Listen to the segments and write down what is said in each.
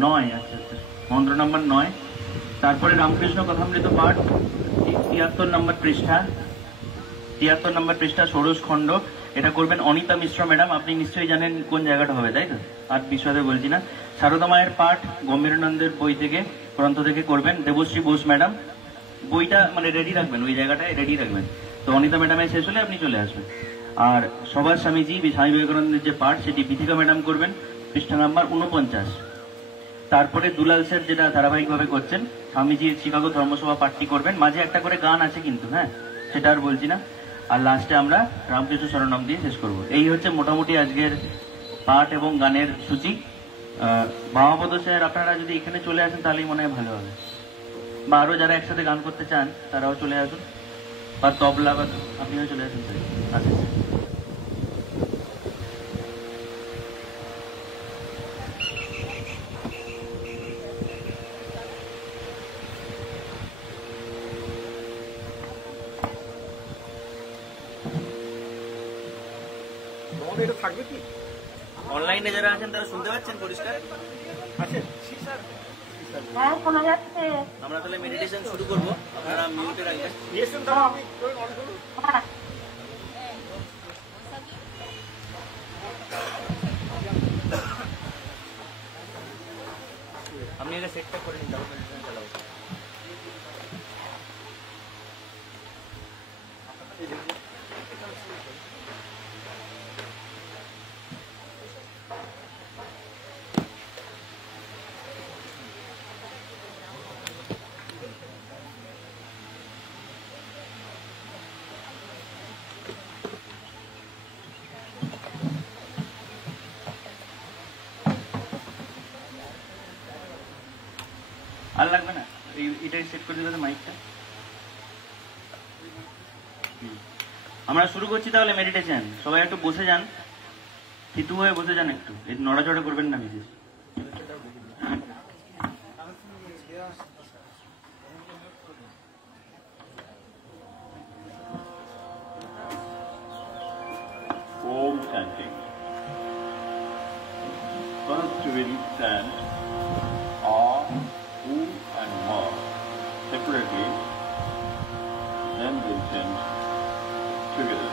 9, আচ্ছা আচ্ছা, মন্ত্র নাম্বার 9। তারপরে রামকৃষ্ণ কথামৃত পাঠ 73 নম্বর পৃষ্ঠা, 73 নম্বর পৃষ্ঠা, ষোড়শ খণ্ড। এটা করবেন অনিতা মিশ্র ম্যাডাম। আপনি নিশ্চয়ই জানেন কোন জায়গাটা হবে, তাই তো? আর বিশদে বলছি না। সারদা মায়ের পাঠ গম্ভীরানন্দের বই থেকে, গ্রন্থ থেকে করবেন দেবশ্রী বোস ম্যাডাম। বইটা মানে রেডি রাখবেন, ওই জায়গাটায় রেডি রাখবেন। তো অনিতা ম্যাডামের শেষ হলে আপনি চলে আসবেন। আর সবার স্বামীজি স্বামী বিবেকানন্দের যে পাঠ, সেটি বিথিকা ম্যাডাম করবেন, পৃষ্ঠা নাম্বার 49। তারপরে দুলাল স্যার যেটা ধারাবাহিকভাবে করছেন, স্বামীজির শিকাগো ধর্মসভা পাঠটি করবেন। মাঝে একটা করে গান আছে কিন্তু, হ্যাঁ, সেটা আর বলছি না। আর লাস্টে আমরা রামকৃষ্ণ শরণম দিয়ে শেষ করব। এই হচ্ছে মোটামুটি আজকের পাঠ এবং গানের সূচি। বাবাপদ স্যার, আপনারা যদি এখানে চলে আসেন তাহলেই মনে হয় ভালো হবে, বা আরো যারা একসাথে গান করতে চান তারাও চলে আসুন, বা তবলা, বা আপনিও চলে আসুন স্যার। আচ্ছা, থাকবে কি? অনলাইনে যারা আছেন তারা শুনতে পাচ্ছেন পরিষ্কার? হ্যাঁ, শোনা যাচ্ছে। আমরা তাহলে মেডিটেশন শুরু করবো, আপনারা মিউটে রাখবেন। আপনি এটা সেটটা করে নিন, তারপর মেডিটেশন চালাবো। আর লাগবে না, এটাই সেট করে দিতে মাইকটা। আমরা শুরু করছি তাহলে মেডিটেশন। সবাই একটু বসে যান, থিতু হয়ে বসে যান, একটু নড়াচড়া করবেন না বিশেষ। Om Shanti. First we will stand A, U and Ma separately, then we'll chant together.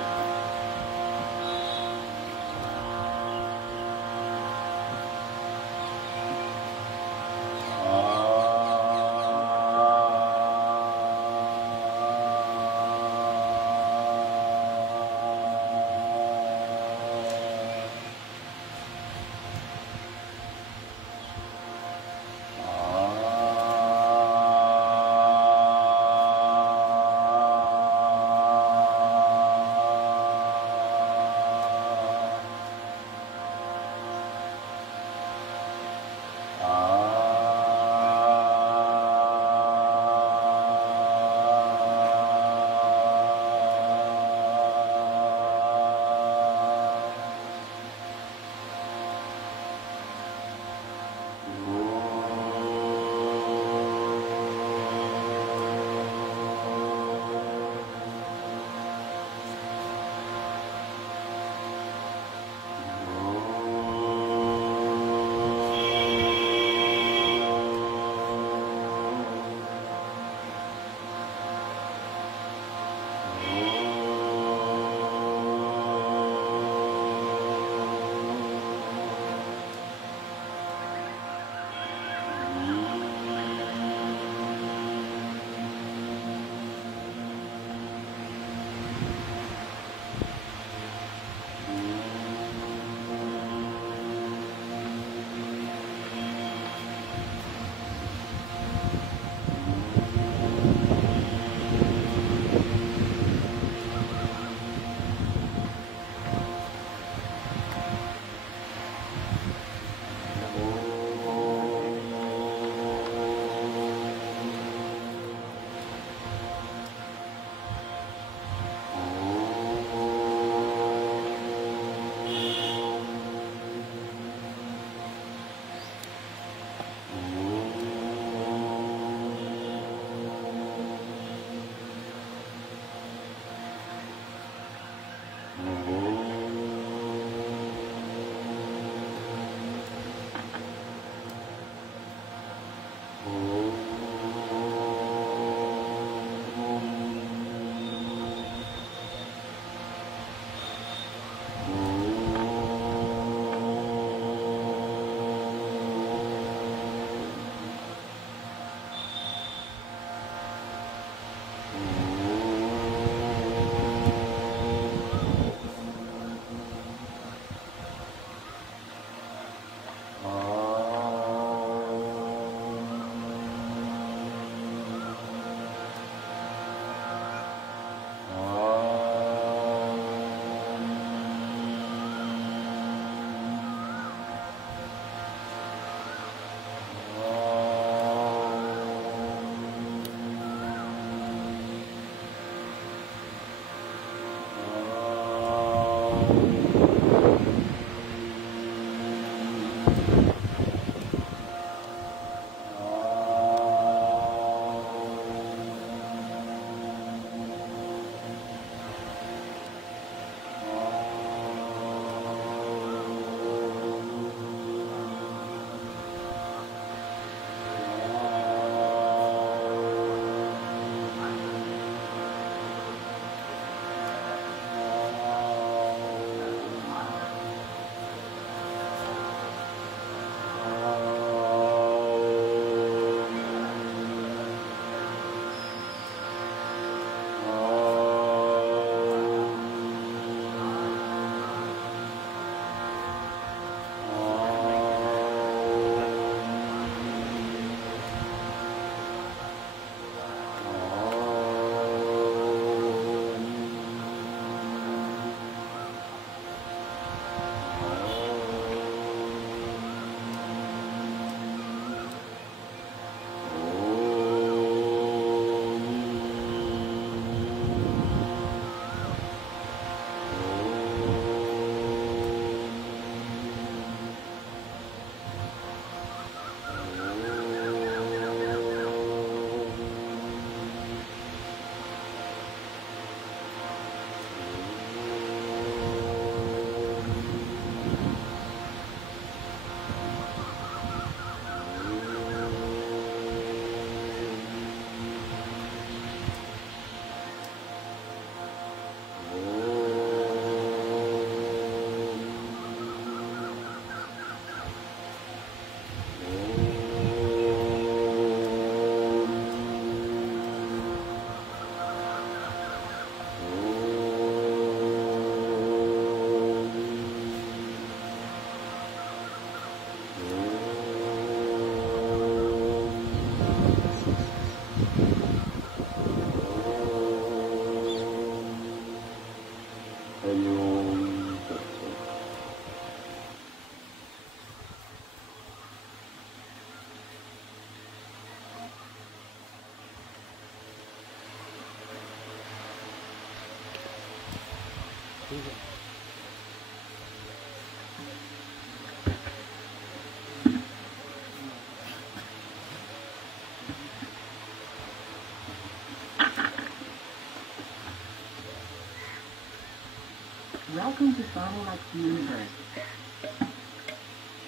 Welcome to Phonolux Universe.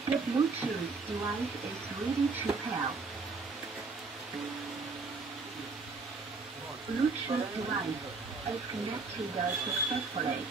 The Bluetooth device is ready to pair. Bluetooth device is connected successfully.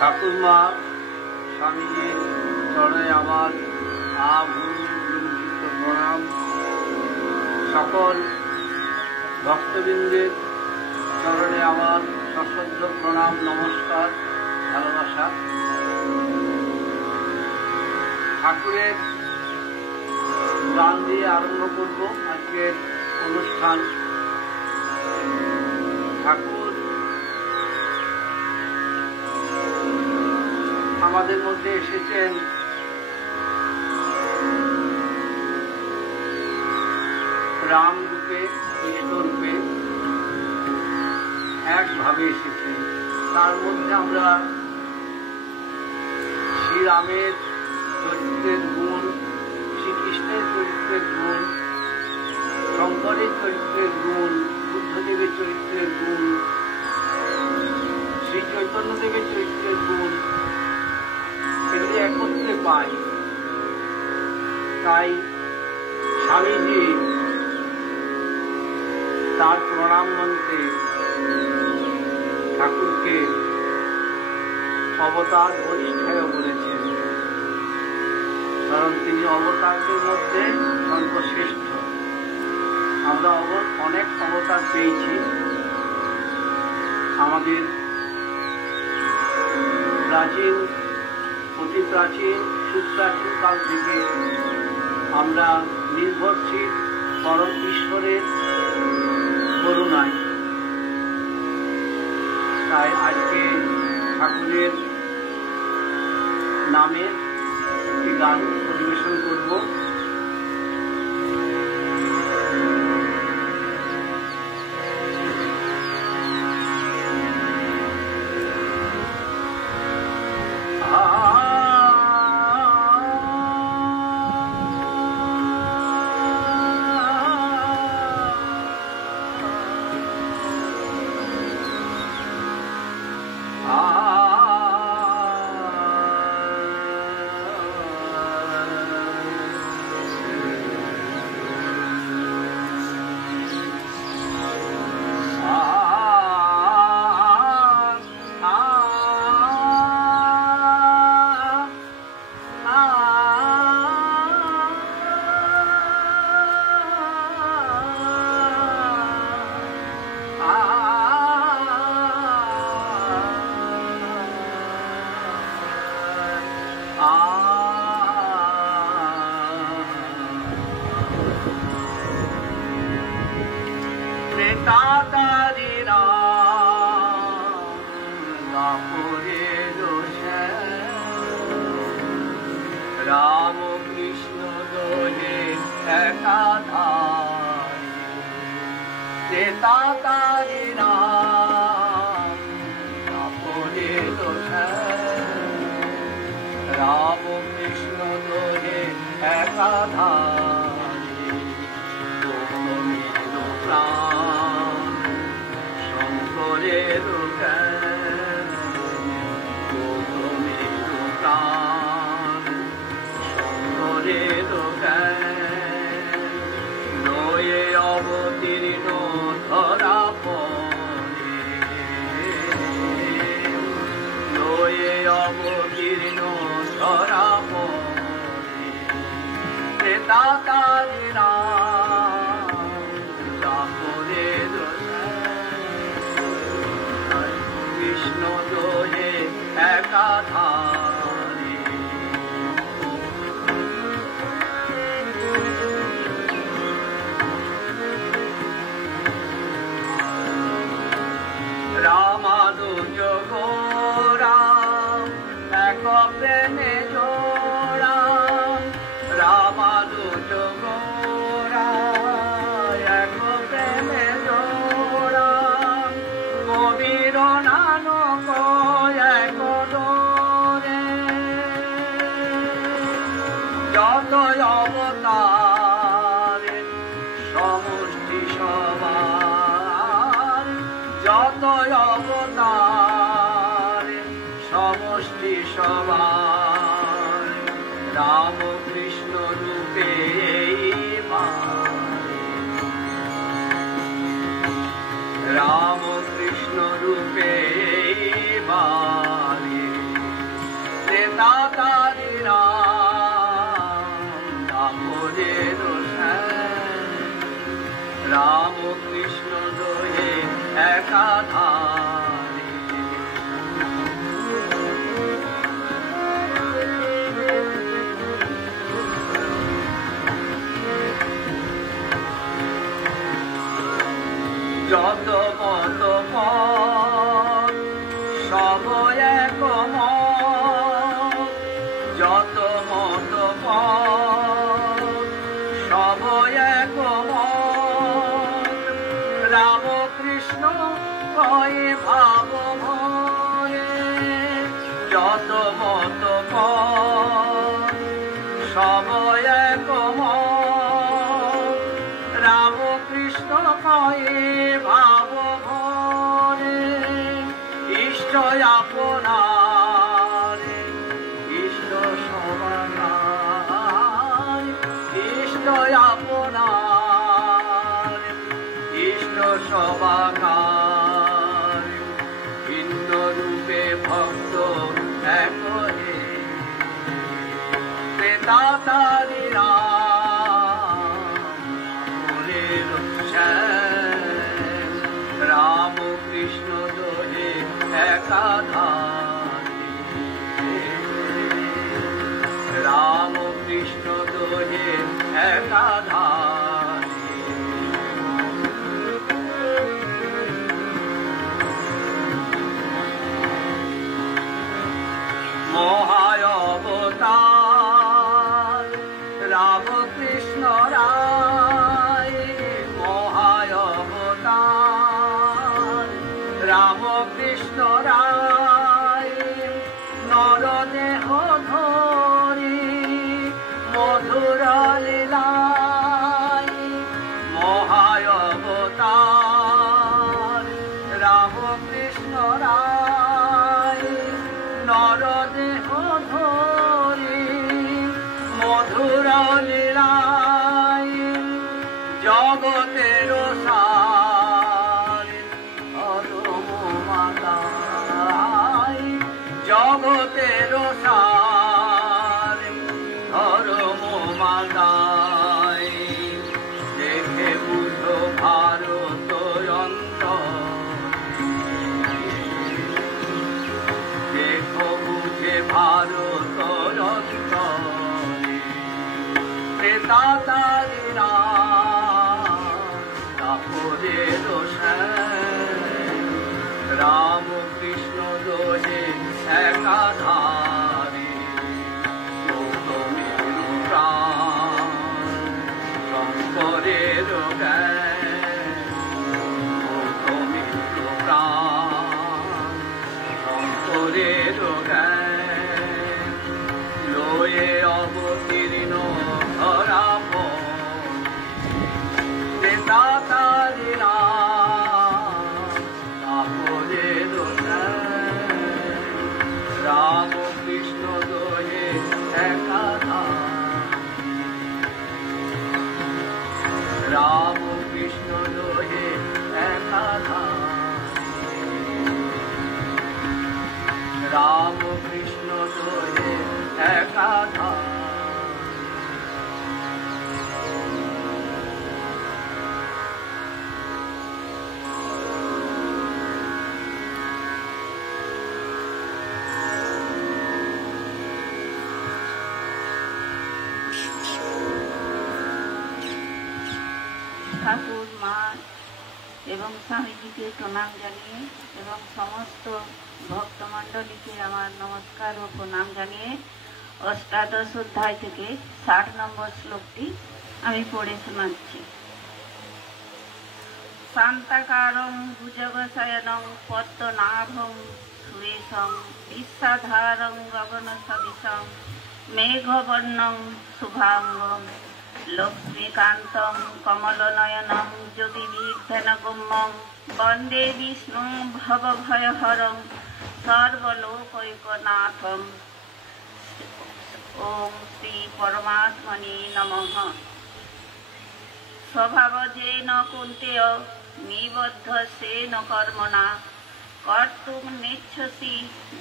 ঠাকুরমা স্বামীজির চরণে আমার আভূমিত প্রণাম, সকল ভক্তবৃন্দের চরণে আমার সশ্রদ্ধ প্রণাম নমস্কার। ভালোবাসা। ঠাকুরের গান দিয়ে আরম্ভ করব আজকের অনুষ্ঠান। ঠাকুর আমাদের মধ্যে এসেছেন রাম রূপে, কৃষ্ণ রূপে, একভাবে এসেছেন। তার মধ্যে আমরা শ্রীরামের চরিত্রের গুণ, শ্রীকৃষ্ণের চরিত্রের গুণ, শঙ্করের চরিত্রের গুণ, বুদ্ধদেবের চরিত্রের গুণ, শ্রী চৈতন্যদেবের চরিত্রের গুণ এগুলি একত্রে পাই। তাই স্বামীজি তার প্রণাম মন্ত্রে ঠাকুরকে অবতার বৈষ্ঠেয় বলেছেন, কারণ তিনি অবতারদের মধ্যে সর্বশ্রেষ্ঠ। আমরা অনেক অবতার পেয়েছি। আমাদের প্রাচীন, অতি প্রাচীন, সুপ্রাচীন কাল থেকে আমরা নির্ভরশীল পরম ঈশ্বরের করুণায়। তাই আজকে ঠাকুরের নামে একটি গান পরিবেশন করব। রাম কৃষ্ণ দোহে একাধারে, ত্রেতাকারে রাম কাপড়ে দোষে। রাম কৃষ্ণ দোহে একাধারে, গৌতমের প্রাণ শঙ্করের জ্ঞান। গৌতমের প্রাণ শঙ্করের জ্ঞান, নয়ে অবতীর্ণ ধরা পড়ে, নয়ে অবতীর্ণ ধরা পড়ে। ত্রেতাকারে রাম চাপরের কৃষ্ণ দোহে একাধারে। রামানুজ গোরা এক প্রেমে জোড়া, রামানুজ গোরা এক প্রেমে জোড়া। কবির নানক এক ডোরে, যত অবতার সমষ্টি সবার, যত অবতার সমষ্টি সবার। রাম কৃষ্ণ রূপে রাম কৃষ্ণ রূপে বারে। ত্রেতাকারে রাম কাপড়ে দোষে, রাম কৃষ্ণ দোহে একাধারে। কৃষ্ণ কয়ে ভাব ভরে যত মত সব এক রাম কৃষ্ণ কয়ে ভাব ভরে ইষ্ট আপনার ইষ্ট সবার ইষ্ট আপনার ইষ্ট সবাকার ভিন্ন রূপে ভক্ত এক হে প্রেতাতারি রাম কৃষ্ণ দোহে একাধারে রাম কৃষ্ণ দোহে একাধারে মহায় অবতার রাম কৃষ্ণ রায় মহায় অবতার রাম কৃষ্ণ রায় নরদেহ ধরি মধুর লীলায় মহায় অবতার রাম কৃষ্ণ রায় নরদেহ ধরি মধুর লীলায় জগতের সার অরম মাতায় জগতের সার ধর্ম মাতায় দেখে বুঝো ভারত দেখো বুঝে ভারত প্রেতাতারি রাম কৃষ্ণ দোহে একাধারে গৌতমের প্রাণ শঙ্করের জ্ঞান গৌতমের প্রাণ শঙ্করের জ্ঞান লয়ে অবতীর্ণ ধরাপ প্রেতাতারি রাম কৃষ্ণ দোহে একাধার রাম কৃষ্ণ দোহে একাধার রাম কৃষ্ণ দোহে একাধার ঠাকুর মা এবং স্বামীজিকে প্রণাম জানিয়ে এবং সমস্ত ভক্তমণ্ডলীকে আমার নমস্কার ও প্রণাম জানিয়ে অষ্টাদশ অধ্যায় থেকে 60 নম্বর শ্লোকটি আমি পড়ে শোনাচ্ছি। শান্তাকারং ভুজগশয়নং পদ্মনাভং সুরেশং বিশ্বাধারং গগন সদৃশং মেঘবর্ণং শুভাঙ্গং লক্ষ্মীকান্তং কমলনয়নং যোগীবিধ্যানগম্যং বন্দে বিষ্ণুং ভবভয়হরং সর্বলোকৈকনাথং। ওম শ্রী পরমাত্মনে নমঃ। স্বভাবজেন কুন্তেয় নিবদ্ধস্যেন কর্মণা কর্তুম নেচ্ছসি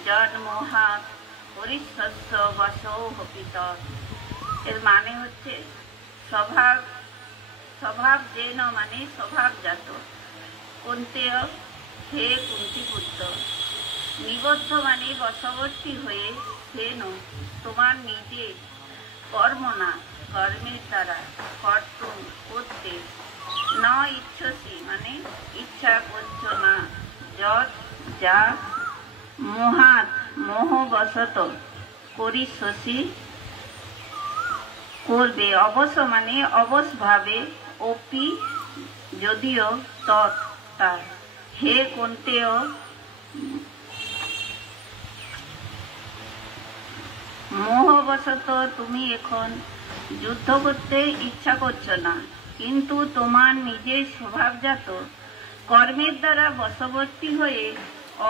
জন্মোহাৎ পরিশ্বস্য বশৌহপিত। এর মানে হচ্ছে স্বভাব যেন মানে স্বভাবজাত, কুন্তেয় হে কুন্তিপুত্র, নিবদ্ধ মানে বশবর্তী হয়ে, হেন তোমার নিজে, কর্মণা কর্মের দ্বারা, কর্তুম করতে, ন ইচ্ছসি মানে ইচ্ছা করছ না, যৎ যা, মোহাত মোহবশত, করিষ্যসি করবে, অবশ্য মানে অবশ ভাবে, অপি যদিও, তৎ তার। হে কুন্তেয়, মোহবশত তুমি এখন যুদ্ধ করতে ইচ্ছা করছো না, কিন্তু তোমার নিজের স্বভাবজাত কর্মের দ্বারা বশবর্তী হয়ে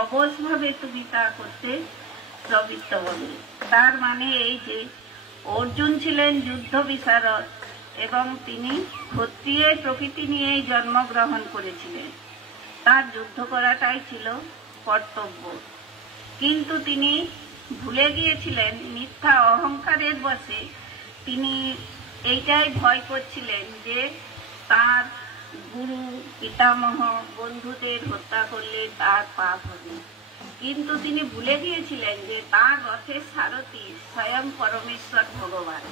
অবশভাবে তুমি তা করতে প্রবৃত্ত হবে। তার মানে এই যে অর্জুন ছিলেন যুদ্ধ বিশারদ এবং তিনি ক্ষত্রিয়ের প্রকৃতি নিয়েই জন্মগ্রহণ করেছিলেন। তার যুদ্ধ করাটাই ছিল কর্তব্য, কিন্তু তিনি ভুলে গিয়েছিলেন মিথ্যা অহংকারের বশে তিনি এইটাই ভয় করছিলেন যে তার গুরু পিতামহ বন্ধুদের হত্যা করলে তার পাপ হবে, কিন্তু তিনি ভুলে গিয়েছিলেন যে তার রথের সারথি স্বয়ং পরমেশ্বর ভগবান।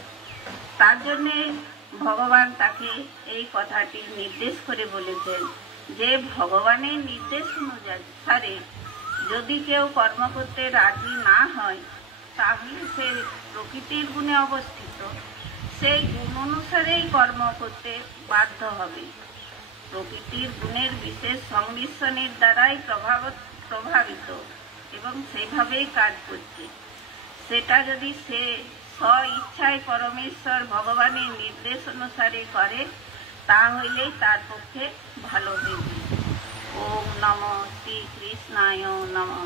তার জন্য ভগবান তাকে এই কথাটি নির্দেশ করে বলেছেন যে ভগবানের নির্দেশ অনুসারে যদি কেউ কর্ম করতে রাজি না হয় তাহলে সে প্রকৃতির গুণে অবস্থিত, সেই গুণ অনুসারেই কর্ম করতে বাধ্য হবে। প্রকৃতির গুণের বিশেষ সংমিশ্রণের দ্বারাই প্রভাবিত এবং সেভাবেই কাজ করছে। সেটা যদি সে স্ব ইচ্ছায় পরমেশ্বর ভগবানের নির্দেশ অনুসারে করে তাহলেই তার পক্ষে ভালো হইবে। ওম নমঃ শ্রীকৃষ্ণায় নমঃ।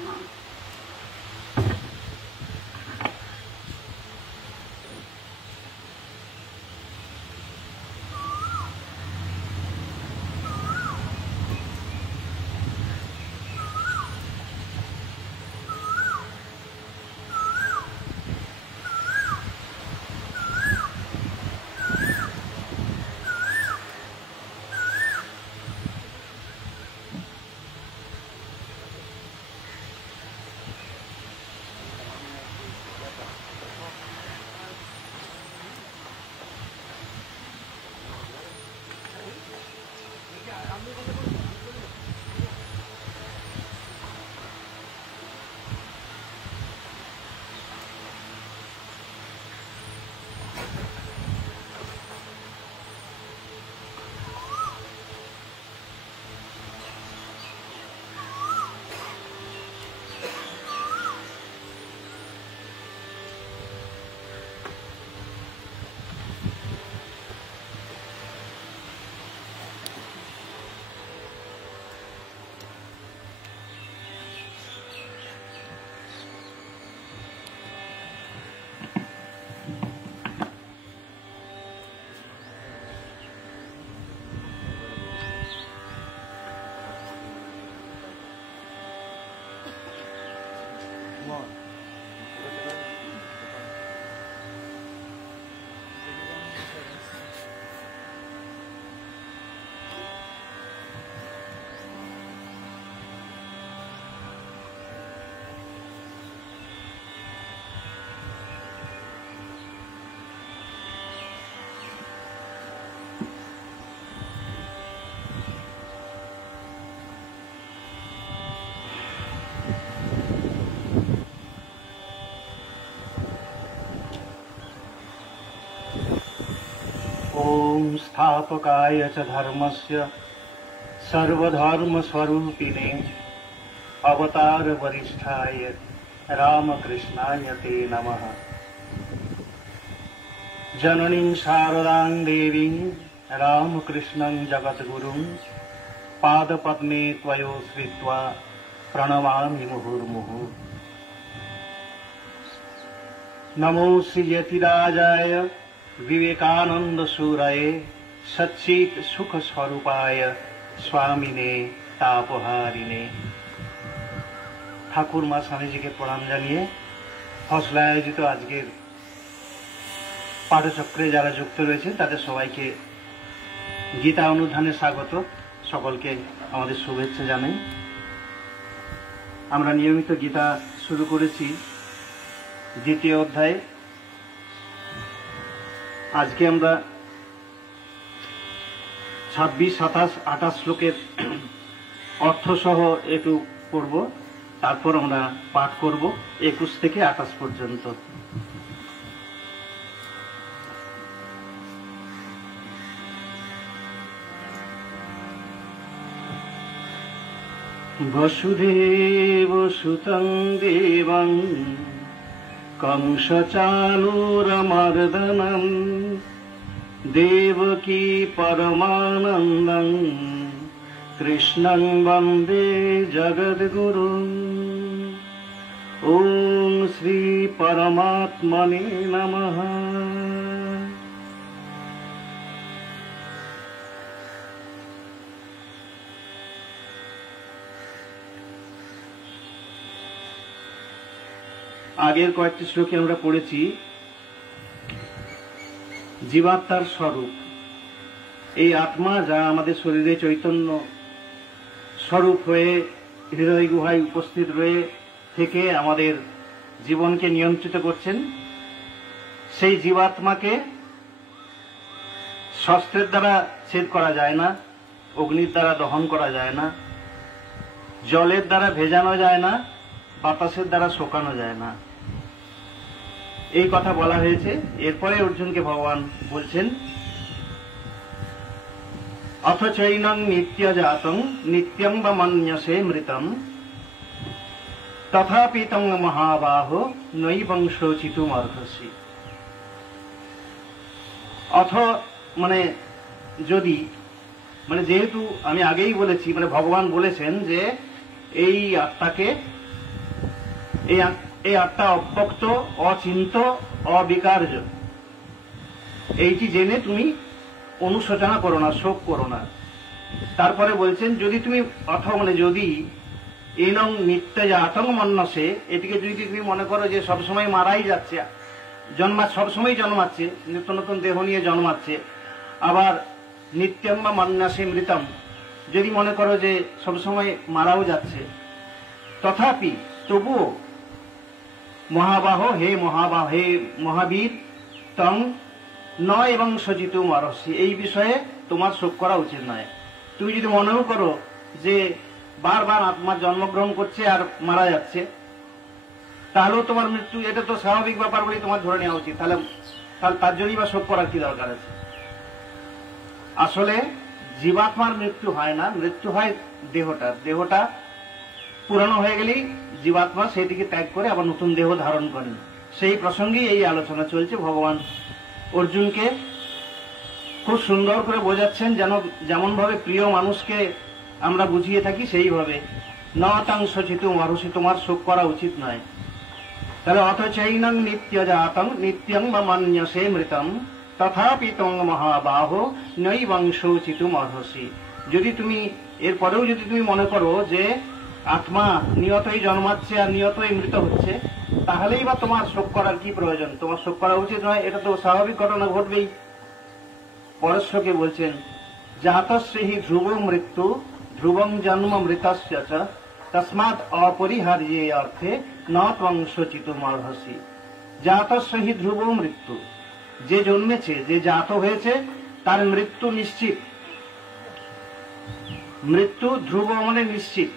ओम स्थापकाय च धर्मस्य सर्वधर्मस्वरूपिणे अवतार वरिष्ठाय रामकृष्णाय ते नमः। जननीं शारदां देवीं रामकृष्णं जगद्गुरुं पादपद्मे त्वयोश्रित्वा प्रणमामि मुहुर्मुहुः। नमो श्री यतिराजाय विवेकानंद सूरये सच्चित सुख स्वरूपाय स्वामिने तापहारिणे। ठाकुर माँ स्वामी जी के प्रणाम जानिए हौसला आयोजित आजकेर पाठचक्रे যারা যুক্ত রয়েছে তাদের সবাইকে গীতা অনুধানে স্বাগত। সকলকে আমাদের শুভেচ্ছা জানাই। আমরা নিয়মিত গীতা শুরু করেছি দ্বিতীয় অধ্যায়। আজকে আমরা 26, 27, 28 শ্লোকের অর্থ সহ একটু পড়ব, তারপর আমরা পাঠ করব 21 থেকে 28 পর্যন্ত। বসুদেব সুতং দেবং কংসচাণূরমর্দনম দেবকী পরমানন্দং কৃষ্ণং বন্দে জগদ্গুরুম। ওম শ্রী পরমাত্মনে নমঃ। আগের কয়েকটি শ্লোকে আমরা পড়েছি জীবাত্মার স্বরূপ। এই আত্মা যা আমাদের শরীরে চৈতন্য স্বরূপ হয়ে হৃদয় গুহায় উপস্থিত রয়ে থেকে আমাদের জীবনকে নিয়ন্ত্রিত করছেন, সেই জীবাত্মাকে শস্ত্রের দ্বারা ছেদ করা যায় না, অগ্নির দ্বারা দহন করা যায় না, জলের দ্বারা ভেজানো যায় না, বাতাসের দ্বারা শোকানো যায় না, এই কথা বলা হয়েছে। এরপরে অর্জুনকে ভগবান বলছেন অথ চৈনং নিত্যজাতং নিত্যং বা মন্যসে মৃতম তথাপি তং মহাবাহো নৈবং শোচিতুমর্হসি। অথ মানে যদি, মানে যেহেতু আমি আগেই বলেছি, মানে ভগবান বলেছেন যে এই আত্মাকে, এই আত্মা অব্যক্ত, অচিন্ত, অবিকার্য, এইটি জেনে তুমি অনুশোচনা করো না, শোক করো না। তারপরে বলছেন যদি তুমি মানে যদি এনং নিত্যজাতং মন্যসে, এটিকে যদি তুমি মনে করো যে সবসময় মারাই যাচ্ছে, সবসময় জন্মাচ্ছে, নতুন নতুন দেহ নিয়ে জন্মাচ্ছে, আবার নিত্যং বা মন্যসে মৃতম যদি মনে করো যে সবসময় মারাও যাচ্ছে, তথাপি তবুও মহাবাহ হে মহাবীর তং নয় এবং শোচিতুম অর্হসি, এই বিষয়ে তোমার শোক করা উচিত নয়। তুমি যদি মনেও করো যে বারবার আত্মার জন্মগ্রহণ করছে আর মারা যাচ্ছে, তাহলেও তোমার মৃত্যু, এটা তো স্বাভাবিক ব্যাপার বলেই তোমার ধরে নেওয়া উচিত। তাহলে তার জন্যই বা শোক করার কি দরকার আছে? আসলে জীবাত্মার মৃত্যু হয় না, মৃত্যু হয় দেহটা পুরানো হয়ে গেলেই জীবাত্মা সেটিকে ত্যাগ করে আবার নতুন দেহ ধারণ করেন। সেই প্রসঙ্গেই এই আলোচনা চলছে। ভগবান অর্জুনকে খুব সুন্দর করে বোঝাচ্ছেন, যেমন ভাবে প্রিয় মানুষকে আমরা বুঝিয়ে থাকি সেইভাবে নতাং শোচিতুম অর্হসি, তোমার শোক করা উচিত নয়। তাহলে অথ চৈনং নিত্যজাতং নিত্যং বা মন্যসে মৃতম তথাপি তং মহাবাহো নৈবং শোচিতুম অর্হসি। যদি তুমি এরপরেও যদি তুমি মনে করো যে আত্মা নিয়তই জন্মাচ্ছে আর নিয়তই মৃত হচ্ছে, তাহলেই বা তোমার শোক করার কি প্রয়োজন? তোমার শোক করা উচিত নয়, এটা তো স্বাভাবিক ঘটনা ঘটবেই। পরের শ্লোকে বলছেন জাতস্যহি ধ্রুব মৃত্যু ধ্রুবং জন্ম মৃতস্য চ তস্মাৎ অপরিহার্যে অর্থে ন ত্বং শোচিতুম অর্হসি। জাতস্যহি ধ্রুব মৃত্যু, যে জন্মেছে, যে জাত হয়েছে তার মৃত্যু নিশ্চিত। মৃত্যু ধ্রুব মানে নিশ্চিত,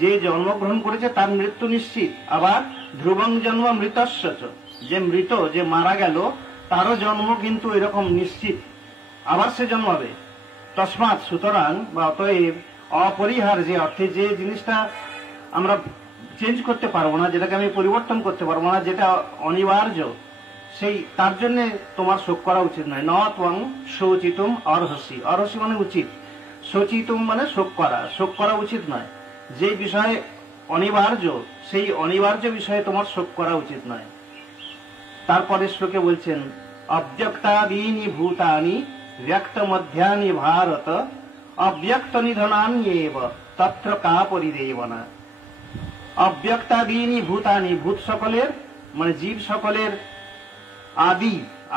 যে জন্মগ্রহণ করেছে তার মৃত্যু নিশ্চিত। আবার ধ্রুবং জন্ম মৃতস্য চ, যে মৃত, যে মারা গেল, তারও জন্ম কিন্তু এরকম নিশ্চিত, আবার সে জন্মাবে। তস্মাৎ সুতরাং বা অতএব অপরিহার্য, অর্থে যে জিনিসটা আমরা চেঞ্জ করতে পারবো না, যেটাকে আমি পরিবর্তন করতে পারবো না, যেটা অনিবার্য, সেই তার জন্য তোমার শোক করা উচিত নয়। ন ত্বং শোচিতুম অর্হসি, অর্হসি মানে উচিত, শোচিতুম মানে শোক করা উচিত নয়। যে বিষয়ে অনিবার্য, সেই অনিবার্য বিষয়ে তোমার শোক করা উচিত নয়। তারপরে শ্লোকে বলছেন অব্যক্তাদীনি ভূতানি ব্যক্ত মধ্যানি ভারত অব্যক্ত নিধনান্যেব তত্র কা পরিদেবনা। অব্যক্তাদীনি ভূতানি, ভূত সকলের মানে জীব সকলের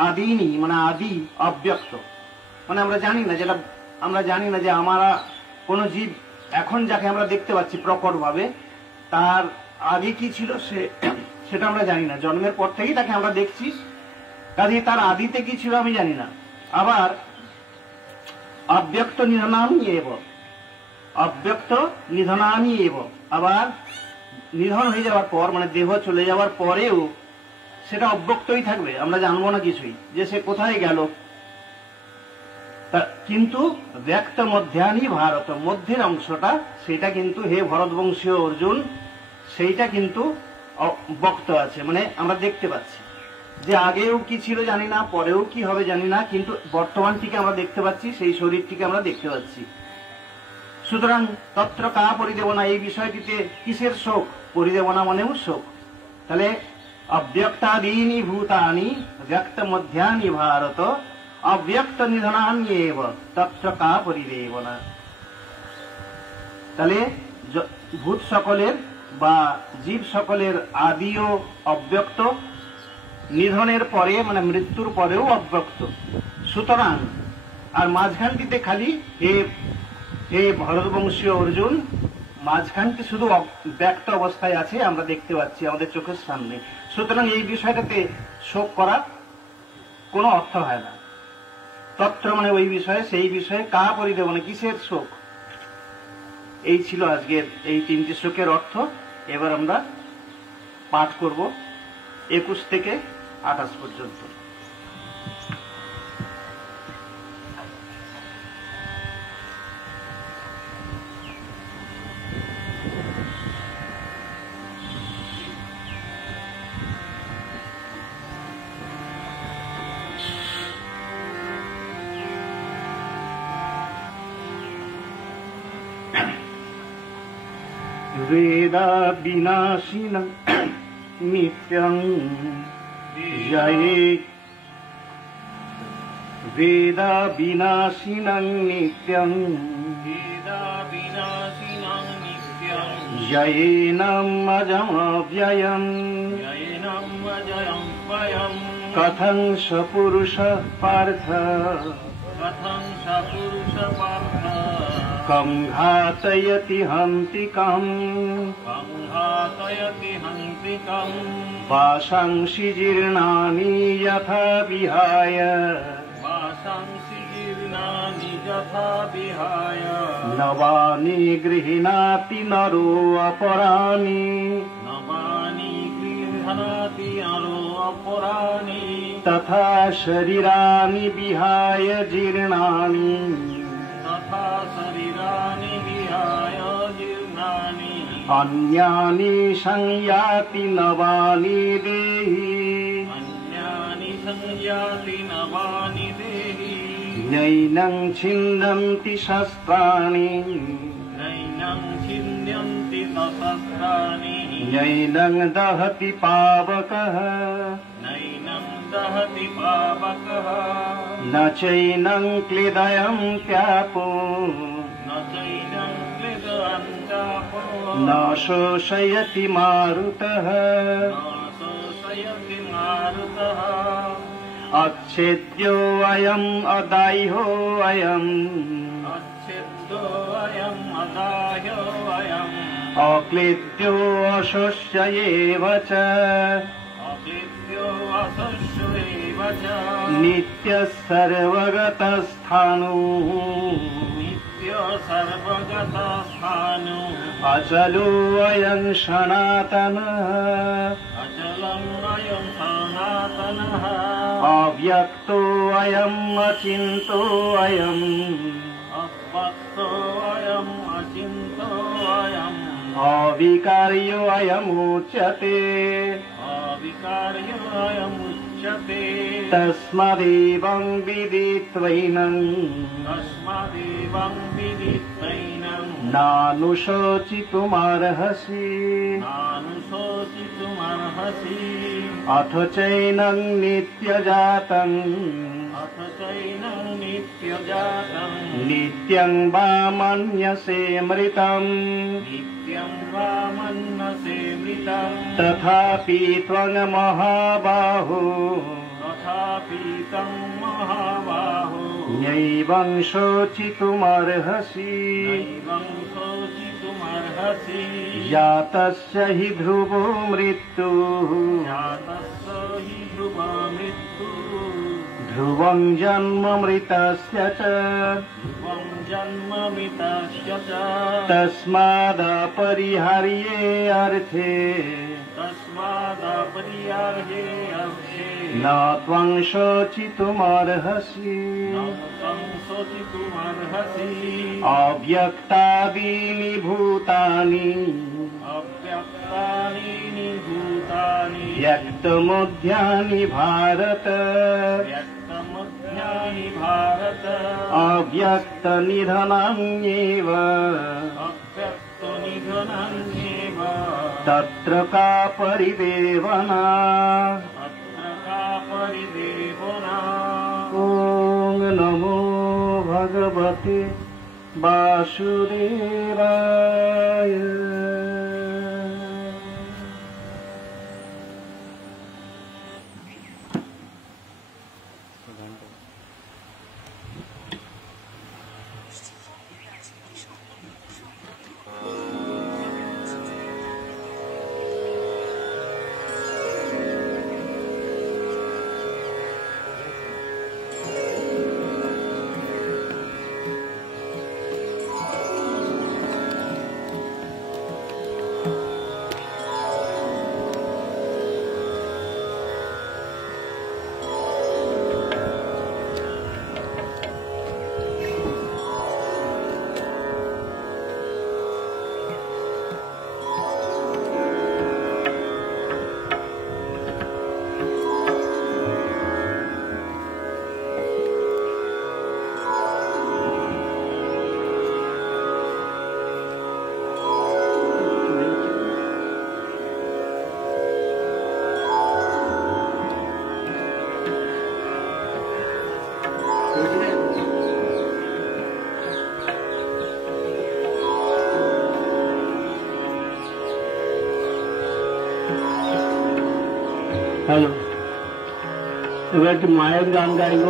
আদিনি মানে আদি, অব্যক্ত মানে আমরা জানি না, যেটা আমরা জানি না যে আমরা কোন জীব এখন যাকে আমরা দেখতে পাচ্ছি প্রকট ভাবে, তার আগে কি ছিল সেটা আমরা জানি না। জন্মের পর থেকেই তাকে আমরা দেখছি, কাজে তার আদিতে কি ছিল আমি জানি না। আবার অব্যক্ত নিধনানি এব, অব্যক্ত নিধনানি এব, আবার নিধন হয়ে যাওয়ার পর মানে দেহ চলে যাওয়ার পরেও সেটা অব্যক্তই থাকবে, আমরা জানবো না কিছুই যে সে কোথায় গেল। কিন্তু ব্যক্ত মধ্যানি ভারত, মধ্যের অংশটা সেটা কিন্তু হে ভরতবংশীয় অর্জুন সেইটা কিন্তু বক্ত আছে, মানে আমরা দেখতে পাচ্ছি যে আগেও কি ছিল জানি না, পরেও কি হবে জানি না, কিন্তু বর্তমানটিকে আমরা দেখতে পাচ্ছি, সেই শরীরটিকে আমরা দেখতে পাচ্ছি। সুতরাং তত্র কা পরিদেবনা, এই বিষয়টিতে কিসের শোক? পরিদেবনা মানেও শোক। তাহলে অব্যক্তাদীনি ভূতানি ব্যক্ত মধ্যানি ভারত অব্যক্ত নিধনান্যেব তত্র কা পরিদেবনা। তাহলে ভূত সকলের বা জীব সকলের আদিও অব্যক্ত, নিধনের পরে মানে মৃত্যুর পরেও অব্যক্ত। সুতরাং আর মাঝখানটিতে খালি হে ভরতবংশীয় অর্জুন, মাঝখানটি শুধু ব্যক্ত অবস্থায় আছে, আমরা দেখতে পাচ্ছি আমাদের চোখের সামনে। সুতরাং এই বিষয়টাতে শোক করা কোনো অর্থ হয় না। তত্র মানে ওই বিষয়ে, সেই বিষয়ে কা পরিদেবনা, কিসের শোক? এই ছিল আজকের এই 3টি শোকের অর্থ। এবার আমরা পাঠ করব 21 থেকে 28 পর্যন্ত। वेदा विनाशिनं नित्यं जये, वेदा विनाशिनं नित्यं जयेनम् अजमव्ययम् कथं स पुरुषः पार्थ कं घातयति हन्तिकम् वाशांसि जीर्णानि यथा विहाय नवानि गृह्णाति नरो अपराणि तथा शरीराणि विहाय जीर्णानि अन्यानि संयाति नवानि देहि नैनं छिन्दन्ति शस्त्राणि नैनं दहति पावकः न चैनं क्लेदयन्त्यापो न शोषयति मारुतः अच्छेद्यो अयम् अदाह्यो अयम् अक्लेद्यो अशोष्य एव च नित्यः सर्वगतस्थाणु अचलो अयं सनातनः अव्यक्तो अयम् अचिन्तो अयम् अविकार्यो अयमुच्यते तस्मादेवं विदित्वैनं नानुशोचितुमर्हसि अथ चैनं नित्यजातं नित्यं वा मन्यसे मृतम् तथापि त्वं महाबाहो नैवं शोचितुमर्हसि जातस्य हि ध्रुवो मृत्युः ध्रुवं जन्ममृतस्य च तस्मादपरिहार्ये अर्थे না ত্বং শোচিতুমর্হসি অব্যক্তাদীনি ভূতানি ব্যক্তমধ্যানি ভারত অব্যক্ত নিধনান্যেব তত্র কা পরিদেবনা ওম নমো ভগবতে বাসুদেবায়। হ্যালো, এবার একটু মায়ের গান গাইব।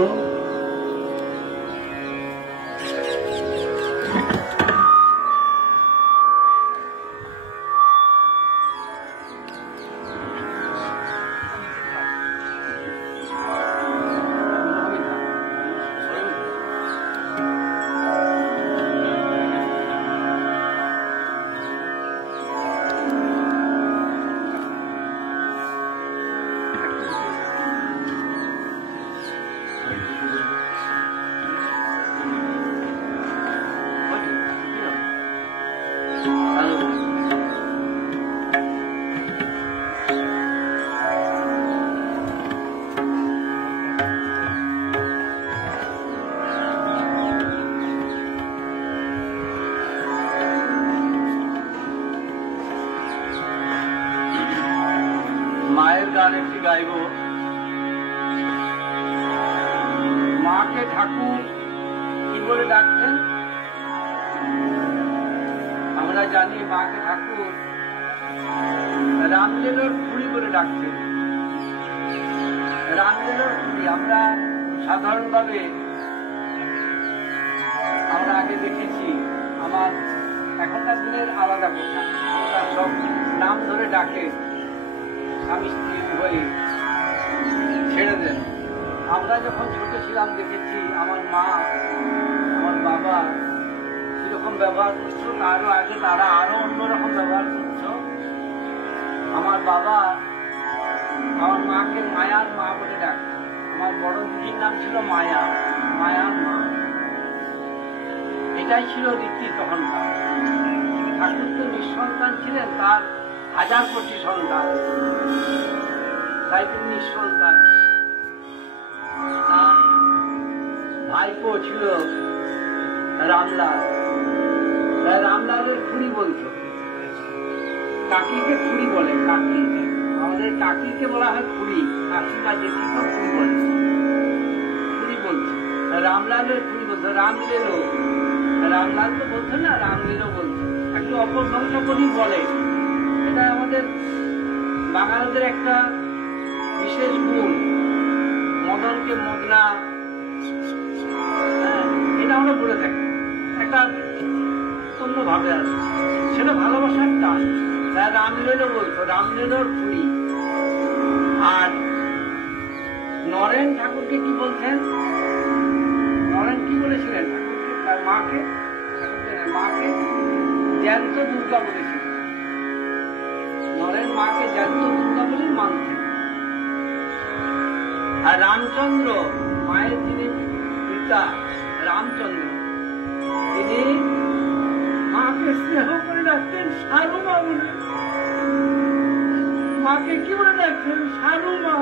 মায়ের গান একটি গাইব। মাকে ঠাকুর কি বলে ডাকতেন? আমরা জানি মাকে ঠাকুর রামলীলার খুঁড়ি বলে ডাকতেন। রামলীলার খুঁড়ি আমরা সাধারণভাবে আমরা আগে দেখেছি। আমার এখনকার দিনের আলাদা কথা, আমরা সব নাম ধরে ডাকে, স্বামী স্ত্রী হয়ে ছেড়ে দেন। আমরা যখন ছোট ছিলাম দেখেছি আমার মা আমার বাবা কিরকম ব্যবহার করছো, আরো আগে তারা আরো অন্যরকম ব্যবহার করছো। আমার বাবা আমার মাকে মায়ার মা বলে ডাকত। আমার বড় দিদির নাম ছিল মায়া, মায়ার মা। এটাই ছিল রীতি তখনকার। ঠাকুর তো নিঃসন্তান ছিলেন, তার 1000 কোটি সন্তান, তাই তিনি নিঃসন্তান। তার ভাইপো ছিল রামলাল, তাই রামলালের খুঁড়ি বলতো। কাকিকে খুঁড়ি বলে, কাকি আমাদের কাকিকে বলা হয় খুঁড়ি, কাকি বা জেঠিকেও খুঁড়ি বলে, খুঁড়ি বলছে। রামলালের খুঁড়ি বলতো, রামলীলো, রামলাল তো বলতো না, রামলীলো বলতো। একটু অপশংসা করেই বলে। এটা আমাদের বাঙালিদের একটা বিশেষ গুণ। মদনকে মদনা, এটা আমরা বলে থাকি একটা অন্যভাবে আছে, সেটা ভালোবাসার টান। তাই রামলীলো বলতো, রামলীলোর খুঁড়ি। আর নরেন ঠাকুরকে কি বলছেন? নরেন কি বলেছিলেন ঠাকুরকে? তার মাকে, মাকে জ্যান্ত দুর্গা বলেছিলেন। নরেন মাকে জ্যান্ত দুর্গা বলেই মানতেন। আর রামচন্দ্র, মায়ের যিনি পিতা রামচন্দ্র, তিনি মাকে স্নেহ করে ডাকতেন সারু মা বলে। মাকে কি বলে ডাকতেন? সারু মা।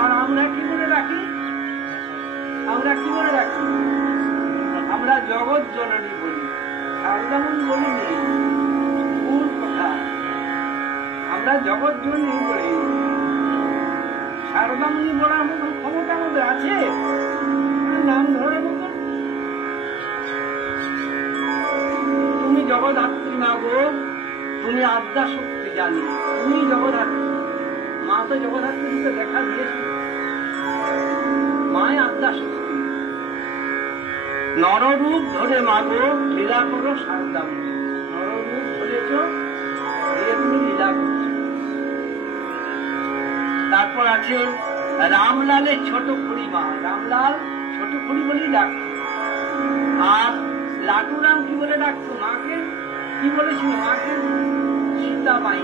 আর আমরা কি বলে রাখি? আমরা কি বলে রাখি? আমরা জগৎ জননী বলি, সারদামণি বলিনি, ভুল কথা। আমরা জগৎ জননী বলি। সারদামণি বলার মতন ক্ষমতা আমাদের আছে? নাম ধরার মতন? তুমি জগদ্ধাত্রী মা গো, তুমি আদ্যা শক্তি জানি, তুমি জগদ্ধাত্রী। মা তো জগদ্ধাত্রীকে দেখা দিয়েছে, মায় আদ্যা শক্তি। নররূপ ধরে মাগো লীলা করো সারদামণি। নররূপ ধরেছ, তুমি লীলা করছো। তারপর আছে রামলালের ছোট খুড়ি মা। রামলাল ছোট খুড়ি বলেই ডাকতো। আর লাটুরাম কি বলে ডাকতো মাকে? কি বলেছিল মাকে? সীতামাই।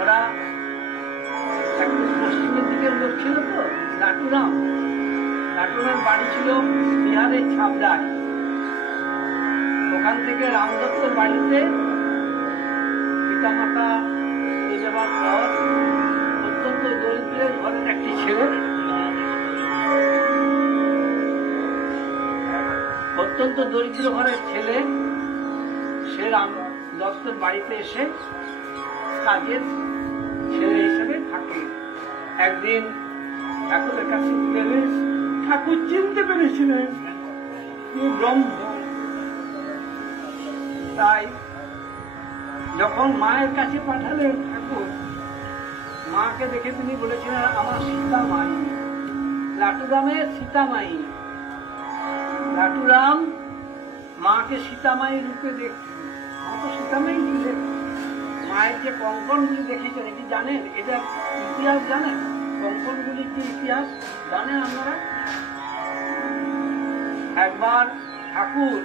ওরা একটু পশ্চিমের দিকের লোক ছিল তো লাটুরাম। লাটুরামের বাড়ি ছিল বিহারের ছাবড়ায়। ওখান থেকে রামদত্তর বাড়িতে পিতামাতা চলে যাবার পর অত্যন্ত দরিদ্রের ঘরের একটি ছেলে, অত্যন্ত দরিদ্র ঘরের ছেলে, সে রাম দত্তের বাড়িতে এসে কাজের ছেলে হিসেবে থাকে। একদিন ঠাকুরের কাছে গেলে ঠাকুর চিনতে পেরেছিলেন ব্রহ্ম। তাই যখন মায়ের কাছে পাঠালেন ঠাকুর, মাকে দেখে তিনি বলেছিলেন আমার সীতামাই, লাটুরামের সীতামাই। লাটুরাম মাকে সীতামাই রূপে দেখছেন। মা তো সীতামাই ছিলেন। মায়ের যে কঙ্কনগুলি দেখেছেন, এটি জানেন? এটা ইতিহাস জানেন? কঙ্কনগুলির যে ইতিহাস জানেন আপনারা? একবার ঠাকুর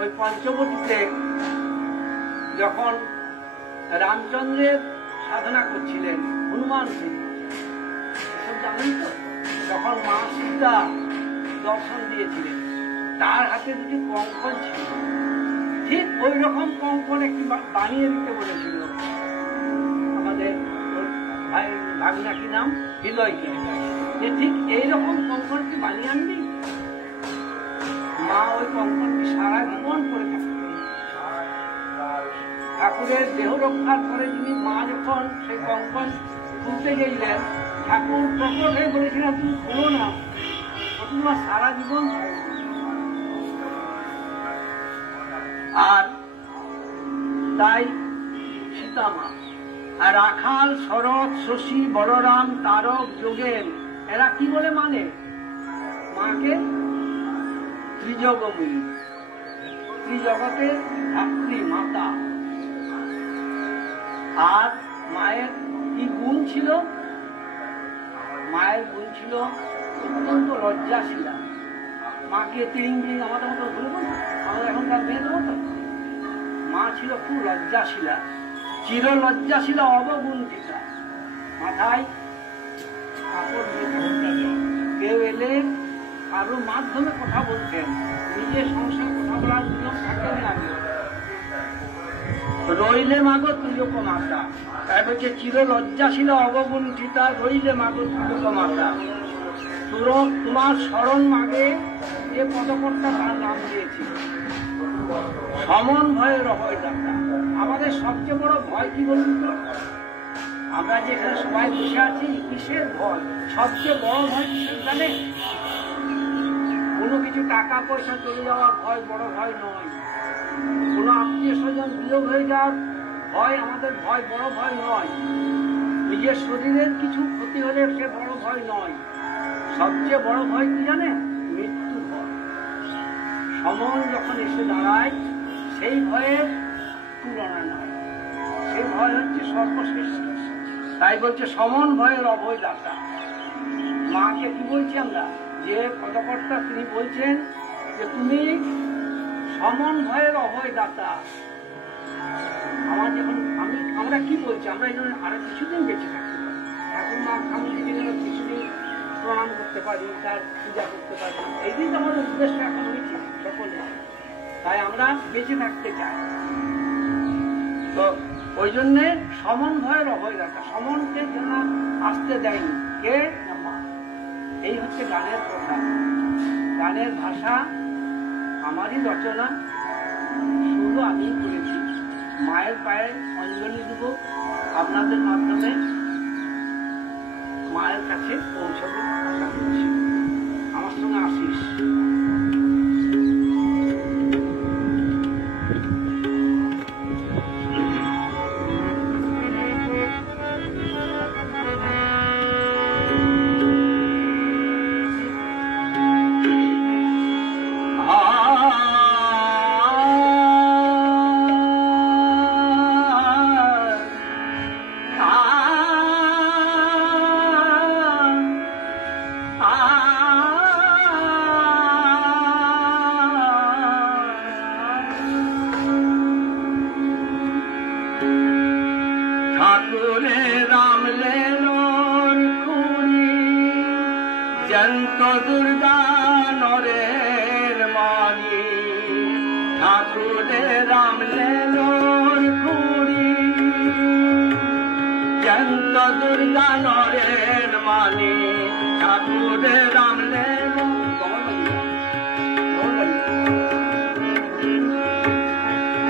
ওই পঞ্চবটিতে যখন রামচন্দ্রের সাধনা করছিলেন, হনুমান সিং, এসব জানেন তো? তখন মা সীতা দর্শন দিয়েছিলেন, তার হাতে দুটি কঙ্কন ছিল। ঠিক ওই রকম কঙ্কন একটি বানিয়ে দিতে বলেছিল আমাদের ভাগনা, কি নাম, হৃদয়কে, যে ঠিক এইরকম কঙ্কনটি বানিয়ে আনবি। মা ওই কঙ্কনটি সারা জীবন করে থাকতেন। ঠাকুরের দেহ রক্ষার পরে যিনি মা যখন সেই কঙ্কন খুলতে গেলেন, ঠাকুর প্রকট হয়ে বলেছিলেন তুমি খোলো না, তোমার সারা জীবন। আর তাই সীতামা। আর রাখাল, শরৎ, শশী, বলরাম, তারক, যোগেন, এরা কি বলে মানে? মাকে ত্রিজগময়ী, ত্রিজগতের ধাত্রী মাতা। আর মায়ের কি গুণ ছিল? মায়ের গুণ ছিল অত্যন্ত লজ্জাশীলা। মাকে তিরিং আমাদের মতো ভুলে বলবো, আমাদের এখনকার মেয়েদের মতো। মা ছিল খুব লজ্জাশীলা, চির লজ্জাশীলা, অবগুণ্ঠিতা। মাথায় কাপড় দিয়ে কেউ এলে কারোর মাধ্যমে কথা বলতেন, নিজের সংসার কথা বলার নিয়ম থাকেন না। রইলে মাগো তুল্যক মাতা, তাই বলছে চির লজ্জাশীলা, অবগুণ্ঠিতা, রইলে মাগো তুল্যক মাতা। তোমার স্মরণ মাগে যে পদকর্তা তার নাম দিয়েছি। সমন ভয়ের অভয় দাতা। আমাদের সবচেয়ে বড় ভয় কি বলুন তো? আমরা যে এখানে সবাই বসে আছি, কিসের ভয়? সবচেয়ে বড় ভয় কিসের জানেন? কোনো কিছু টাকা পয়সা চলে যাওয়ার ভয় বড় ভয় নয়। কোনো আত্মীয় স্বজন বিয়োগ হয়ে যাওয়ার ভয় আমাদের ভয়, বড় ভয় নয়। নিজের শরীরের কিছু ক্ষতি হলে সে বড় ভয় নয়। সবচেয়ে বড় ভয় কি জানেন? মৃত্যু ভয়। সমন যখন এসে দাঁড়ায়, সেই ভয়ের তুলনা নয়। সেই ভয় হচ্ছে সর্বশ্রেষ্ঠ। তাই বলছে সমন ভয়ের অভয় দাতা। মাকে কি বলছি আমরা? যে পদকর্তা তিনি বলছেন যে তুমি সমন ভয়ের অভয় দাতা। আমার যখন আমরা কি বলছি? আমরা এই জন্য আরো কিছুদিন বেঁচে থাকতে পারি। ঠাকুর মা পারি, তার পূজা করতে পারি। এই দিন আমাদের উদ্দেশ্য এখন হয়েছে সকলে, তাই আমরা বেঁচে থাকতে চাই। তো ওই জন্যে সমন ভয়ের অভয় রাখা, সমনকে যেন আসতে দেয়নি কে না মা। এই হচ্ছে গানের প্রকার, গানের ভাষা আমারই রচনা, শুধু আমি করেছি। মায়ের পায়ে অঞ্জলি দেব আপনাদের মাধ্যমে, মায়ের কাছে পৌঁছাবে আশা করছি। আমার সঙ্গে আসিস। ঠাকুরে রাম লেলোর খুড়ি জয়ন্ত দুর্গা নরের মানি। ঠাকুরে রাম লেলোর খুড়ি জয়ন্ত দুর্গা নরের মানি। ঠাকুরে রাম লেলো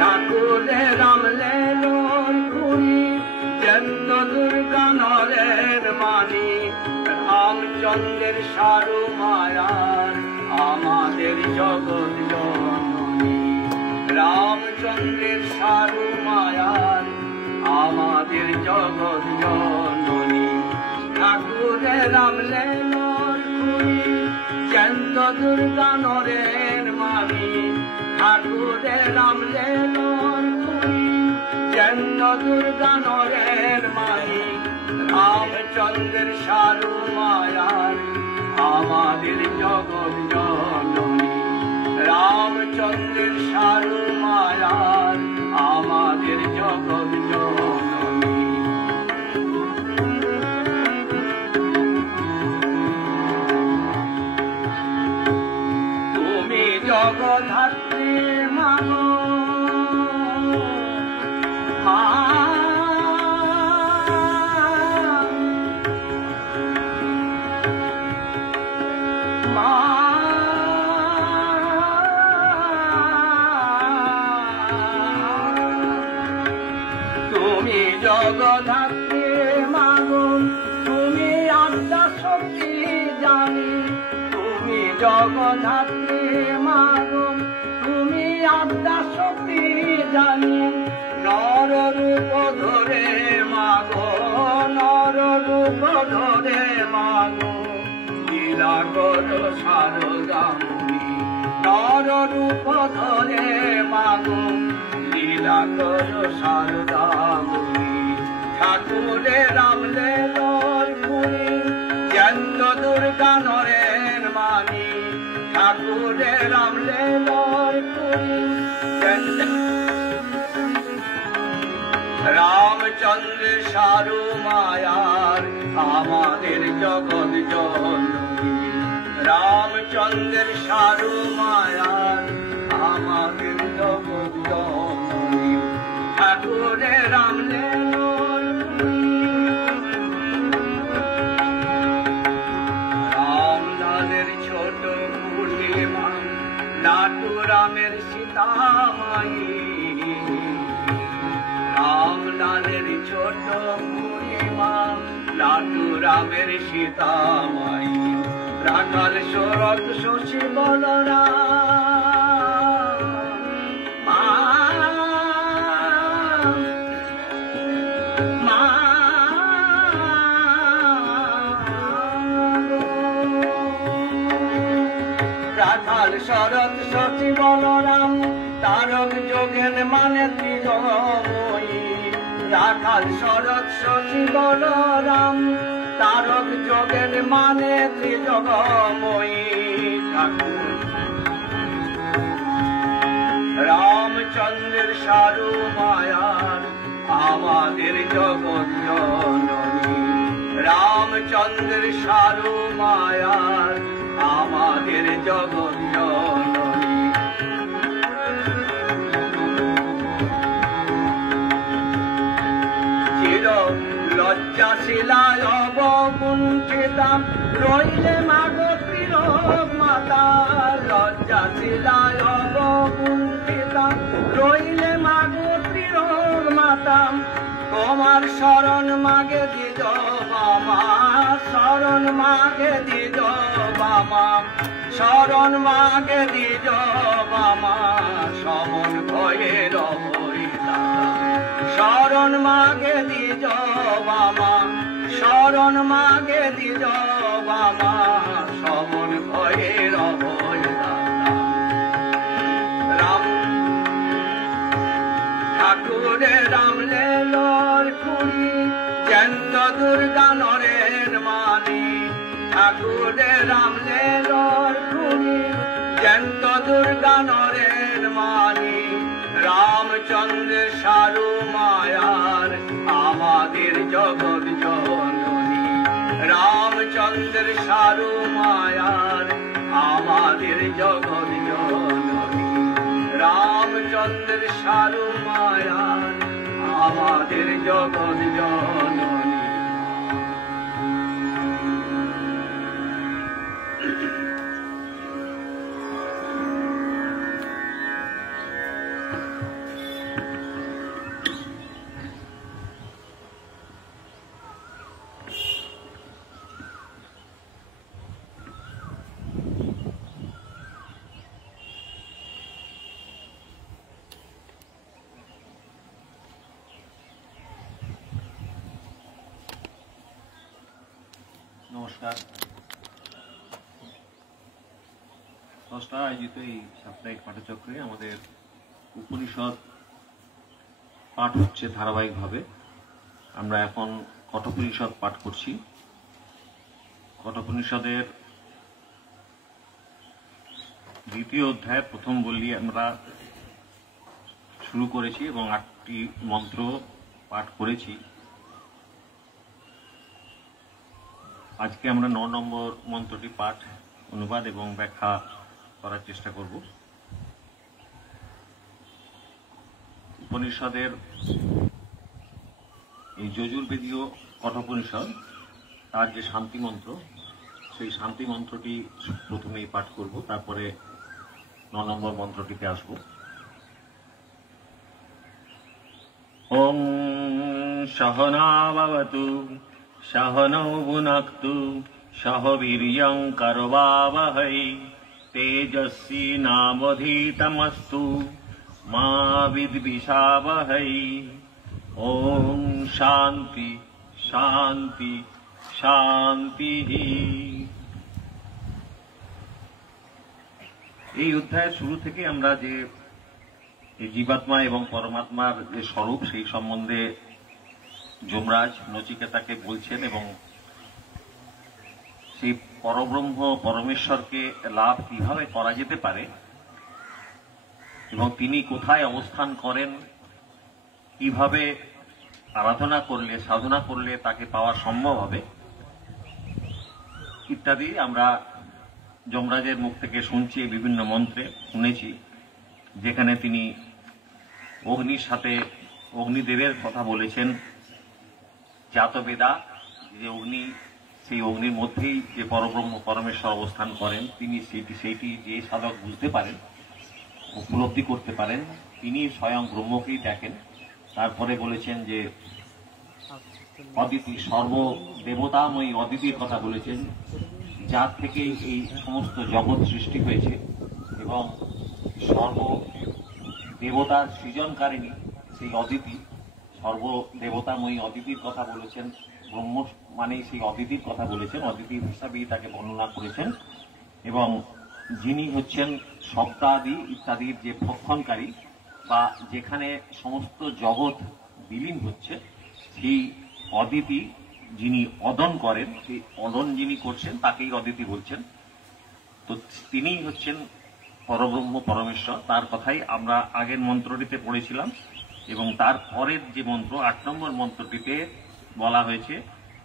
ঠাকুরে রাম লেলোর খুড়ি জয়ন্ত দুর্গা নরের মানি। রামচন্দ্রের সারু মায়ার আমাদের জগৎ জননী। রামচন্দ্রের সারু মায়ার আমাদের জগৎ জননী। ঠাকুরে রাম লেলোর খুড়ি জয়ন্ত দুর্গা নরের মানি। ঠাকুরে রাম লেলোর খুড়ি জয়ন্ত দুর্গা নরের মানি। রামচন্দ্রের সারু মায়ার আমাদের জগৎ জননী। রামচন্দ্রের সারু মায়ার আমাদের জগৎ জননী। তুমি জগদ্ধাত্রী মাগো মা। তুমি জগদ্ধাত্রী মাগো, তুমি আদ্যা শক্তি জানি। তুমি জগদ্ধাত্রী মাগো, তুমি আদ্যা শক্তি জানি। নর রূপ ধরে মাগো, নর রূপ ধরে মাগো লীলা করো শারদামণি। নর রূপ ধরে মাগো লীলা করো শারদামণি। ঠাকুরে রাম লেলোর খুড়ি জয়ন্ত দুর্গা নরের মানি। ঠাকুরে রাম লেলোর খুড়ি রামচন্দ্রের সারু মায়ার আমাদের জগৎ জননী। রামচন্দ্রের সারু মায়ার আমাদের জগৎ জননী। ঠাকুরে রাম লেলোর রামলালের ছোট পূর্ণিমা, লাটু রামের সীতামায়ী। রামলালের ছোট পূর্ণিমা, লাটু রামের সীতামায়ী। রাখাল শরৎ শশী বলরাম মা। রাখাল শরৎ শশী বলরাম তারক যোগেন মানে ত্রিজগময়ী। রাখাল শরৎ শশী বলরাম তারক যোগেন মানে ত্রিজগময়ী। ঠাকুর রামচন্দ্রের সারু মায়ার আমাদের জগৎ জননী। রামচন্দ্রের সারু মায়ার আমাদের জগৎ জননী। চির লজ্জাশীলায় অবকুণ্ঠিতাম রইলে মাগো ত্রিলোক মাতা। লজ্জাশীলায় অবকুণ্ঠিতাম রইলে মাগো ত্রিলোক মাতা। তোমার শরণ মাগে দিজ বামা, শরণ মাগে দিজ বামা, শরণ মাগে দিজ বামা। সমন ভয়ের অবহিতা শরণ মাগে দিজ বামা, শরণ মাগে দিজ বামা। সমন ভয়ের অবহিতা রাম ঠাকুরে রাম লেলর খুড়ি জ্যান্ত দুর্গা নরের মানি। ঠাকুরে রাম লেলর খুড়ি জ্যান্ত দুর্গা নরের মানি। রামচন্দ্রের সারু মায়ার আমাদের জগৎ জননী। রামচন্দ্রের সারু মায়ার আমাদের জগৎ জননী। রামচন্দ্রের সারু মায়ার আমাদের জগৎ জননী। নমস্কার। ষষ্ঠ আয়োজিত এই সাপ্তাহিক পাঠচক্রে আমাদের উপনিষদ পাঠ হচ্ছে ধারাবাহিকভাবে। আমরা এখন কঠোপনিষদ পাঠ করছি। কঠোপনিষদের দ্বিতীয় অধ্যায় প্রথম বল্লী আমরা শুরু করেছি এবং 8টি মন্ত্র পাঠ করেছি। আজকে আমরা 9 নম্বর মন্ত্রটি পাঠ, অনুবাদ এবং ব্যাখ্যা করার চেষ্টা করব। উপনিষদের এই যজুর্বেদীয় কঠোপনিষদ তার যে শান্তি মন্ত্র, সেই শান্তি মন্ত্রটি প্রথমেই পাঠ করব, তারপরে 9 নম্বর মন্ত্রটিতে আসব। ওম সহনা ভবতু सहनौ भुनक्तु सह वीर्यं करवावहै तेजस्वी नावधीतमस्तु मा विद्विषावहै। ओम शांति शांति शांति। এই অধ্যায়ের শুরু থেকে আমরা যে জীবাত্মা এবং পরমাত্মার যে স্বরূপ, সেই সম্বন্ধে যমরাজ নচিকেতাকে বলছেন এবং সেই পরব্রহ্ম পরমেশ্বরকে লাভ কিভাবে করা যেতে পারে এবং তিনি কোথায় অবস্থান করেন, কিভাবে আরাধনা করলে, সাধনা করলে তাকে পাওয়া সম্ভব হবে ইত্যাদি আমরা যমরাজের মুখ থেকে শুনছি। বিভিন্ন মন্ত্রে শুনেছি, যেখানে তিনি অগ্নির সাথে অগ্নিদেবের কথা বলেছেন। জাতবেদা, যে অগ্নি, সেই অগ্নির মধ্যেই যে পরব্রহ্ম পরমেশ্বর অবস্থান করেন, তিনি সেইটি যে সাধক বুঝতে পারেন, উপলব্ধি করতে পারেন, তিনি স্বয়ং ব্রহ্মকেই দেখেন। তারপরে বলেছেন যে অদিতি, সর্বদেবতাময়ী অদিতির কথা বলেছেন, যার থেকেই এই সমস্ত জগৎ সৃষ্টি হয়েছে এবং সর্বদেবতার সৃজনকারিণী সেই অদিতি, সর্বদেবতাময়ী অদিতির কথা বলেছেন। ব্রহ্ম মানে সেই অদিতির কথা বলেছেন, অদিতি হিসাবেই তাকে বর্ণনা করেছেন। এবং যিনি হচ্ছেন শব্দাদি ইত্যাদির যে ভক্ষণকারী, বা যেখানে সমস্ত জগৎ বিলীন হচ্ছে, সেই অদিতি যিনি অদন করেন, সেই অদন যিনি করছেন তাকেই অদিতি বলছেন। তো তিনিই হচ্ছেন পরব্রহ্ম পরমেশ্বর। তার কথাই আমরা আগের মন্ত্রটিতে পড়েছিলাম এবং তার পরের যে মন্ত্র 8 নম্বর মন্ত্রটিতে বলা হয়েছে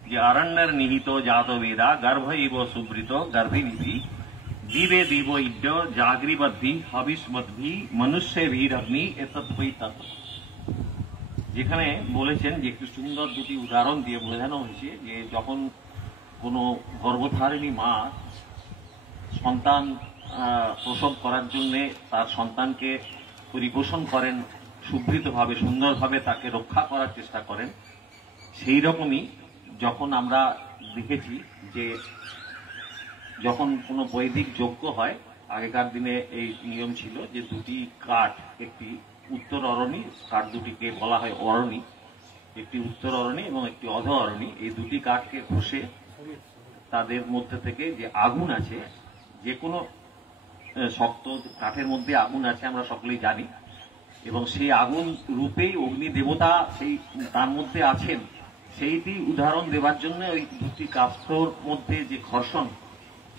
যে অরণ্যের নিহিত জাত বেদা গর্ভ ইব সুবৃত গর্ভিণী দিবে দিব ইড্য জাগরিবদ্ধি হবিষ্মদ্ভি মনুষ্য ভীরগ্নি এতৎবৈ তৎ। যেখানে বলেছেন যে একটু সুন্দর দুটি উদাহরণ দিয়ে বোঝানো হয়েছে যে যখন কোনো গর্ভধারিণী মা সন্তান প্রসব করার জন্য তার সন্তানকে পরিপোষণ করেন, সুবৃতভাবে সুন্দরভাবে তাকে রক্ষা করার চেষ্টা করেন, সেই রকমই যখন আমরা দেখেছি যে যখন কোনো বৈদিক যজ্ঞ হয়, আগেকার দিনে এই নিয়ম ছিল যে দুটি কাঠ, একটি উত্তর অরণি, কাঠ দুটিকে বলা হয় অরণি, একটি উত্তর অরণি এবং একটি অধ অরণি, এই দুটি কাঠকে ঘষে তাদের মধ্যে থেকে যে আগুন আছে, যে কোনো শক্ত কাঠের মধ্যে আগুন আছে আমরা সকলেই জানি, এবং সেই আগুন রূপেই অগ্নি দেবতা সেই তার মধ্যে আছেন, সেইটি উদাহরণ দেওয়ার জন্য ওই দুটি কাষ্ঠর মধ্যে যে ঘর্ষণ,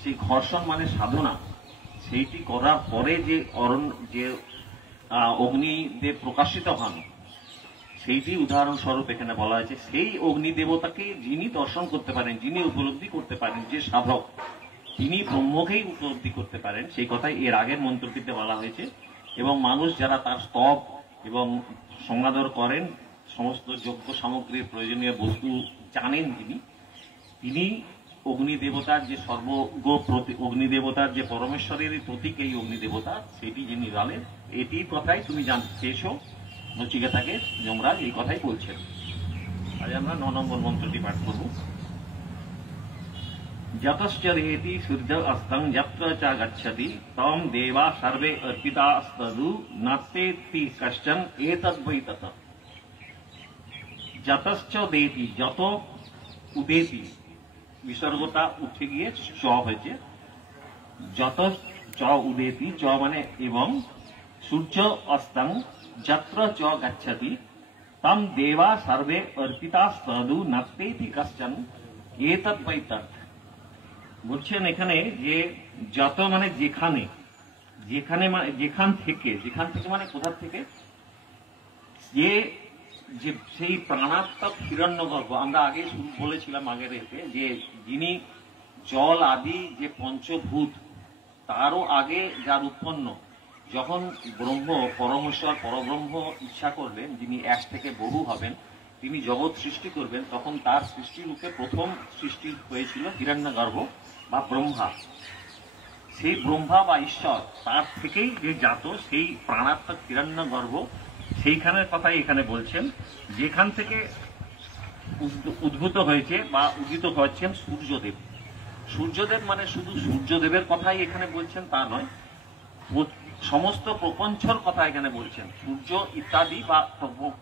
সেই ঘর্ষণ মানে সাধনা, সেইটি করার পরে যে যে অগ্নিদেব প্রকাশিত হন, সেইটি উদাহরণস্বরূপ এখানে বলা হয়েছে। সেই অগ্নি দেবতাকে যিনি দর্শন করতে পারেন, যিনি উপলব্ধি করতে পারেন, যে সাধক তিনি ব্রহ্মকেই উপলব্ধি করতে পারেন, সেই কথাই এর আগের মন্ত্রটিতে বলা হয়েছে। এবং মানুষ যারা তার স্তব এবং সমাদর করেন, সমস্ত যজ্ঞ সামগ্রীর প্রয়োজনীয় বস্তু জানেন তিনি অগ্নিদেবতার যে সর্বজ্ঞ অগ্নিদেবতার যে পরমেশ্বরেরই প্রতীক এই অগ্নিদেবতা, সেটি যিনি জানেন, এটির কথাই তুমি জানতে চেয়েছো নচিকেতাকে, যমরাজ এই কথাই বলছেন। আজ আমরা 9 নম্বর মন্ত্রটি পাঠ করব। যতশ্চ দেহেতি সূর্য অস্তং যত্র চ গচ্ছতি তম দেবা সর্বে অর্পিতাস্তদু নাস্তেতি কশ্চন এতদ্বৈ তত। যতশ্চ দেতি, যত, উদেতি, বিসর্গটা উঠে গিয়ে চ হয়েছে, যত চ উদেতি, চ মানে এবং, সূর্য অস্তং যত্র চ গচ্ছতি তম দেবা সর্বে অর্পিতাস্তদু নাস্তেতি কশ্চন এতদ্বৈ তত। বলছেন এখানে যে যত মানে যেখানে, যেখানে মানে যেখান থেকে, যেখান থেকে মানে কোথা থেকে, যে সেই প্রাণাত্মক হিরণ্যগর্ভ, আমরা আগে বলেছিলাম আগের এতে যে যিনি জল আদি যে পঞ্চভূত তারও আগে যার উৎপন্ন, যখন ব্রহ্ম পরমেশ্বর পরব্রহ্ম ইচ্ছা করবেন, যিনি এক থেকে বহু হবেন, তিনি জগৎ সৃষ্টি করবেন, তখন তার সৃষ্টি রূপে প্রথম সৃষ্টি হয়েছিল হিরণ্যগর্ভ বা ব্রহ্মা। সেই ব্রহ্মা বা ঈশ্বর তার থেকেই যে জাত সেই প্রাণাত্মক হিরণ্যগর্ভ, সেইখানের কথাই এখানে বলছেন, যেখান থেকে উদ্ভূত হয়েছে বা উদিত হচ্ছেন সূর্যদেব। সূর্যদেব মানে শুধু সূর্যদেবের কথাই এখানে বলছেন তা নয়, সমস্ত প্রপঞ্চর কথা এখানে বলছেন। সূর্য ইত্যাদি বা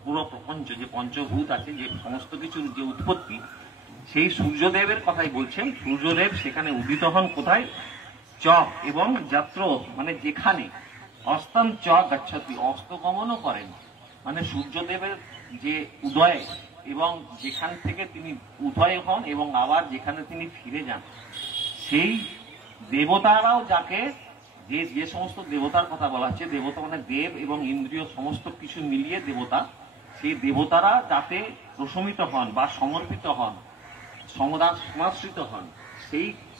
পুরো প্রপঞ্চ যে পঞ্চভূত আছে, যে সমস্ত কিছুর যে উৎপত্তি, সেই সূর্যদেবের কথাই বলছেন। সূর্যদেব সেখানে উদিত হন কোথায়? চ এবং যাত্র মানে যেখানে, অস্তম চ গচ্ছতি, অস্তগমনও করেন, মানে সূর্যদেবের যে উদয় এবং যেখান থেকে তিনি উদয় হন এবং আবার যেখানে তিনি ফিরে যান, সেই দেবতারাও যাকে, যে সমস্ত দেবতার কথা বলা হচ্ছে, দেবতা মানে দেব এবং ইন্দ্রিয় সমস্ত কিছু মিলিয়ে দেবতা, সেই দেবতারা যাতে প্রশমিত হন বা সমর্পিত হন, সমাশ্রিত হন,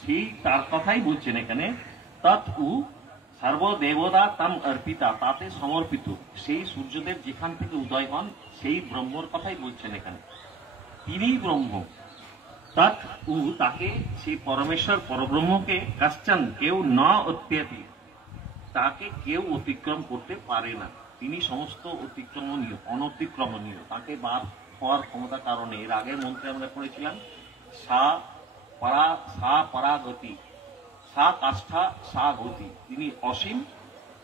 সেই তার কথাই বলছেন এখানে। তৎ উ সর্বদেবতা তাম অর্পিতা, তাতে সমর্পিত সেই সূর্যদেব যেখান থেকে উদয় হন, সেই ব্রহ্মর কথাই বলছেন এখানে। তিনিই ব্রহ্ম। তৎ উ, তাকে, সেই পরমেশ্বর পরব্রহ্মকে কাশ্চন, কেউ না অত্যতি, তাকে কেউ অতিক্রম করতে পারে না। তিনি সমস্ত অতিক্রমণীয়, অনতিক্রমণীয়, তাকে বাদ হওয়ার ক্ষমতা কারণে। এর আগের মন্ত্রে আমরা পড়েছিলাম সা পরাগতি, সা কাষ্ঠা সা গতি, তিনি অসীম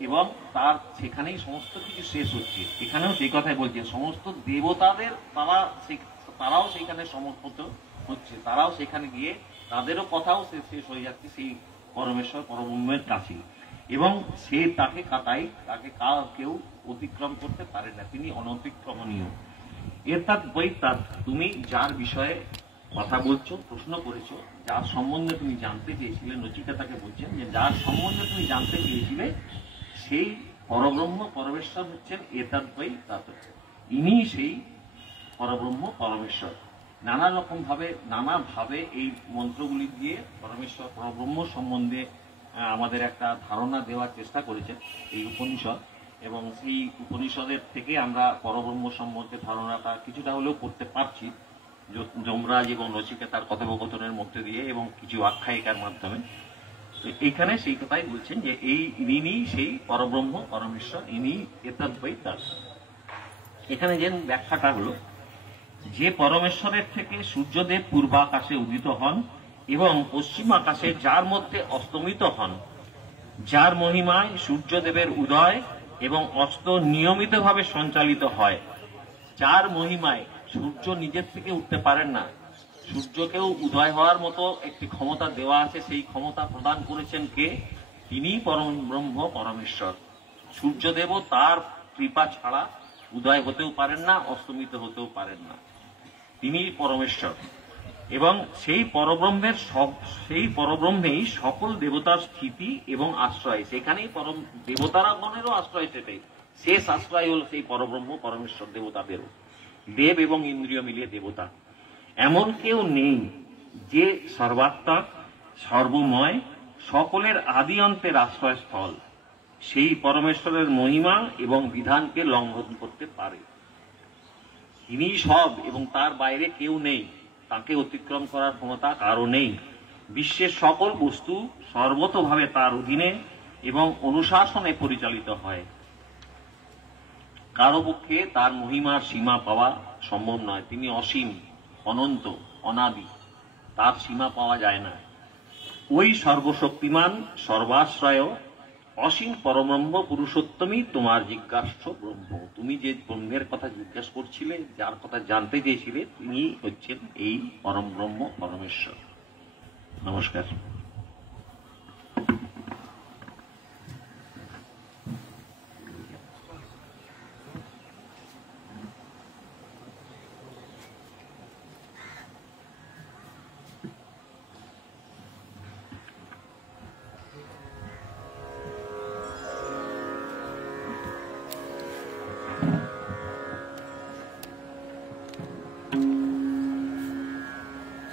এবং তার সেখানেই সমস্ত কিছু শেষ হচ্ছে। এখানেও সেই কথাই বলছে, সমস্ত দেবতাদের তারাও সেখানে সমর্পিত হচ্ছে, তারাও সেখানে গিয়ে তাদেরও কথাও শেষ হয়ে যাচ্ছে সেই পরমেশ্বর পরব্রহ্মের কাছে, এবং সে তাকে কেউ অতিক্রম করতে পারে না, তিনি অনতিক্রমণীয়। এরতাৎ বৈতাৎ, তুমি যার বিষয়ে কথা বলছো, প্রশ্ন করেছো, যার সম্বন্ধে তুমি জানতে চেয়েছিলে, নচিকেতাকে বলছেন যে যার সম্বন্ধে তুমি জানতে চেয়েছিলে সেই পরব্রহ্ম পরমেশ্বর হচ্ছেন এতদ্বৈ তত, ইনি সেই পরব্রহ্ম পরমেশ্বর। নানাভাবে এই মন্ত্রগুলি দিয়ে পরমেশ্বর পরব্রহ্ম সম্বন্ধে আমাদের একটা ধারণা দেওয়ার চেষ্টা করেছে এই উপনিষদ, এবং সেই উপনিষদের থেকে আমরা পরব্রহ্ম সম্বন্ধে ধারণাটা কিছুটা হলেও করতে পারছি যমরাজ এবং নচিকেতার কথোপকথনের মধ্যে দিয়ে এবং কিছু আখ্যায়িকার মাধ্যমে। এইখানে সেই কথাই বলছেন যে ইনি সেই পরব্রহ্ম পরমেশ্বর, ইনি এতদ্বৈ তৎ। এখানে যে ব্যাখ্যাটা হলো যে পরমেশ্বরের থেকে সূর্যদেব পূর্বাকাশে উদিত হন এবং পশ্চিম আকাশে যার মধ্যে অস্তমিত হন, যার মহিমায় সূর্যদেবের উদয় এবং অস্ত নিয়মিতভাবে সঞ্চালিত হয়, যার মহিমায় সূর্য নিজের থেকে উঠতে পারেন না, সূর্যকেও উদয় হওয়ার মতো একটি ক্ষমতা দেওয়া আছে, সেই ক্ষমতা প্রদান করেছেন কে? তিনি পরম ব্রহ্ম পরমেশ্বর। সূর্যদেবও তার কৃপা ছাড়া উদয় হতেও পারেন না, অস্তমিত হতেও পারেন না, তিনি পরমেশ্বর। এবং সেই পরব্রহ্মেই সকল দেবতার স্থিতি এবং আশ্রয়, সেখানেই পরম দেবতারাগণেরও আশ্রয়, সেটাই শেষ আশ্রয় হল সেই পরব্রহ্ম পরমেশ্বর দেবতাদেরও। দেব এবং ইন্দ্রিয় মিলিয়ে দেবতা। এমন কেউ নেই যে সর্বাত্মক, সর্বময়, সকলের আদি অন্তের আশ্রয়স্থল, সেই পরমেশ্বরের মহিমা এবং বিধানকে লঙ্ঘন করতে পারে। তিনি সব এবং তার বাইরে কেউ নেই, তাকে অতিক্রম করার ক্ষমতা কারো নেই। বিশ্বের সকল বস্তু সর্বতোভাবে তার অধীনে এবং অনুশাসনে পরিচালিত হয়। কারো পক্ষে তার মহিমার সীমা পাওয়া সম্ভব নয়। তিনি অসীম, অনন্ত, অনাদি, তার সীমা পাওয়া যায় না। ওই সর্বশক্তিমান, সর্বাশ্রয়, অসীম পরব্রহ্ম পুরুষোত্তমই তোমার জিজ্ঞাস্য ব্রহ্ম। তুমি যে ব্রহ্মের কথা জিজ্ঞাসা করছিলে, যার কথা জানতে চেয়েছিলে, তিনি হচ্ছেন এই পরম ব্রহ্ম পরমেশ্বর। নমস্কার।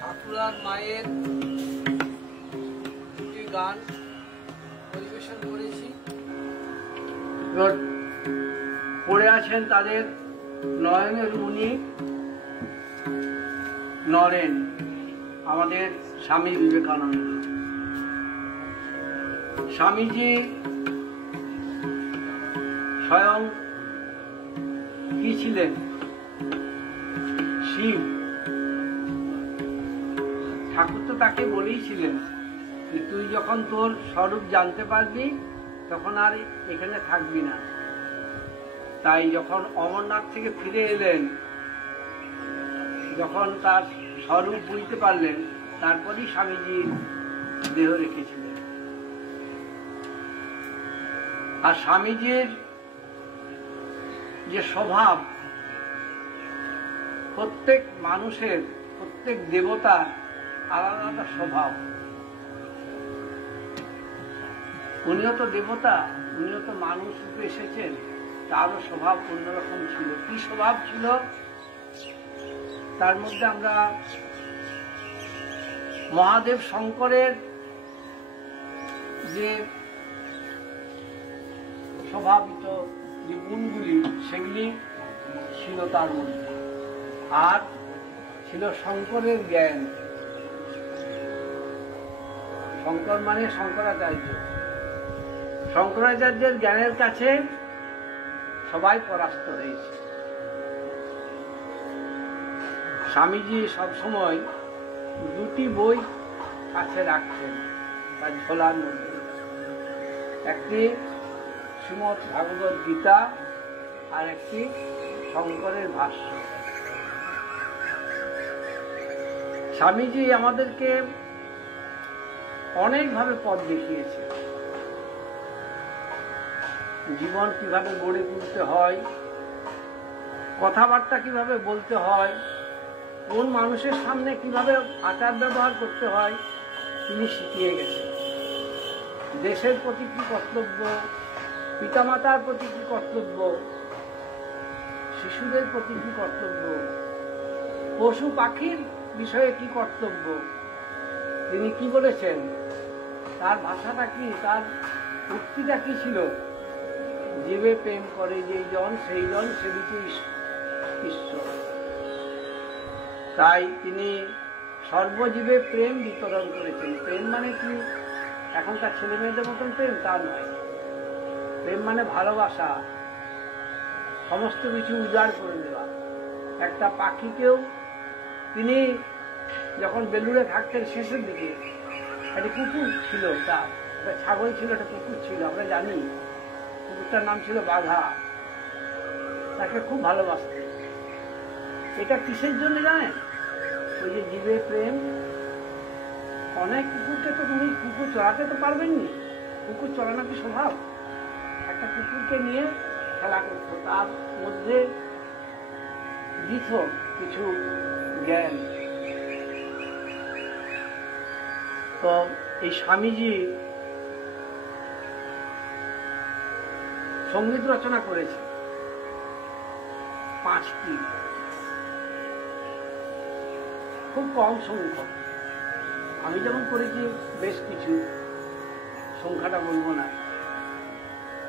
ঠাকুরার মায়ের দুটি গান পরিবেশন করেছি। এবার পড়ে আছেন তাদের নয়নের মুনি নরেন, আমাদের স্বামী বিবেকানন্দ। স্বামীজি স্বয়ং কি ছিলেন? শিব। ঠাকুর তো তাকে বলেইছিলেন যে তুই যখন তোর স্বরূপ জানতে পারবি তখন আর এখানে থাকবি না। তাই যখন অমরনাথ থেকে ফিরে এলেন, যখন তার স্বরূপ বুঝতে পারলেন, তারপরই স্বামীজি দেহ রেখেছিলেন। আর স্বামীজির যে স্বভাব, প্রত্যেক মানুষের, প্রত্যেক দেবতার আলাদা আলাদা স্বভাব। উনিও তো দেবতা, উনিও তো মানুষ রূপে এসেছেন, তারও স্বভাব অন্যরকম ছিল। কি স্বভাব ছিল তার মধ্যে আমরা মহাদেব শঙ্করের যে স্বভাবিত যে গুণগুলি, সেগুলি ছিল তার মধ্যে। আর ছিল শঙ্করের জ্ঞান। শঙ্কর মানে শঙ্করাচার্য। শঙ্করাচার্যের জ্ঞানের কাছে সবাই পরাস্ত হয়েছে। স্বামীজি সবসময় দুটি বই কাছে রাখতেন তার ঝোলার মধ্যে। একটি শ্রীমদ্ ভাগবত গীতা আর একটি শঙ্করের ভাষ্য। স্বামীজি আমাদেরকে অনেকভাবে পথ দেখিয়েছে। জীবন কিভাবে গড়ে তুলতে হয়, কথাবার্তা কিভাবে বলতে হয়, কোন মানুষের সামনে কিভাবে আচার ব্যবহার করতে হয়, তিনি শিখিয়ে গেছেন। দেশের প্রতি কি কর্তব্য, পিতামাতার প্রতি কি কর্তব্য, শিশুদের প্রতি কি কর্তব্য, পশু পাখির বিষয়ে কি কর্তব্য, তিনি কি বলেছেন, তার ভাষাটা কি, তার উক্তিটা কি ছিল, জীবে প্রেম করে যে জন সেই জন সেবিছে ঈশ্বর। তাই তিনি সর্বজীবে প্রেম বিতরণ করেছেন। প্রেম মানে কি এখনকার ছেলে মেয়েদের মতন প্রেম তা নয়। প্রেম মানে ভালোবাসা, সমস্ত কিছু উজাড় করে দেওয়া। একটা পাখিকেও তিনি যখন বেলুড়ে থাকতেন শেষের দিকে, একটা কুকুর ছিল, তার একটা ছাগল ছিল, একটা কুকুর ছিল, আমরা জানি। কুকুরটার নাম ছিল বাঘা। তাকে খুব ভালোবাসতেন। এটা কিসের জন্য জানেন? ওই যে জীবে প্রেম। অনেক কুকুরকে তো তুমি কুকুর চড়াতে তো পারবেননি, কুকুর চড়ানো কি স্বভাব? একটা কুকুরকে নিয়ে খেলা করত, তার মধ্যে দিত কিছু জ্ঞান। তো এই স্বামীজি সঙ্গীত রচনা করেছে 5টি, খুব কম সংখ্যক। আমি যেমন করেছি বেশ কিছু, সংখ্যাটা বলবো না।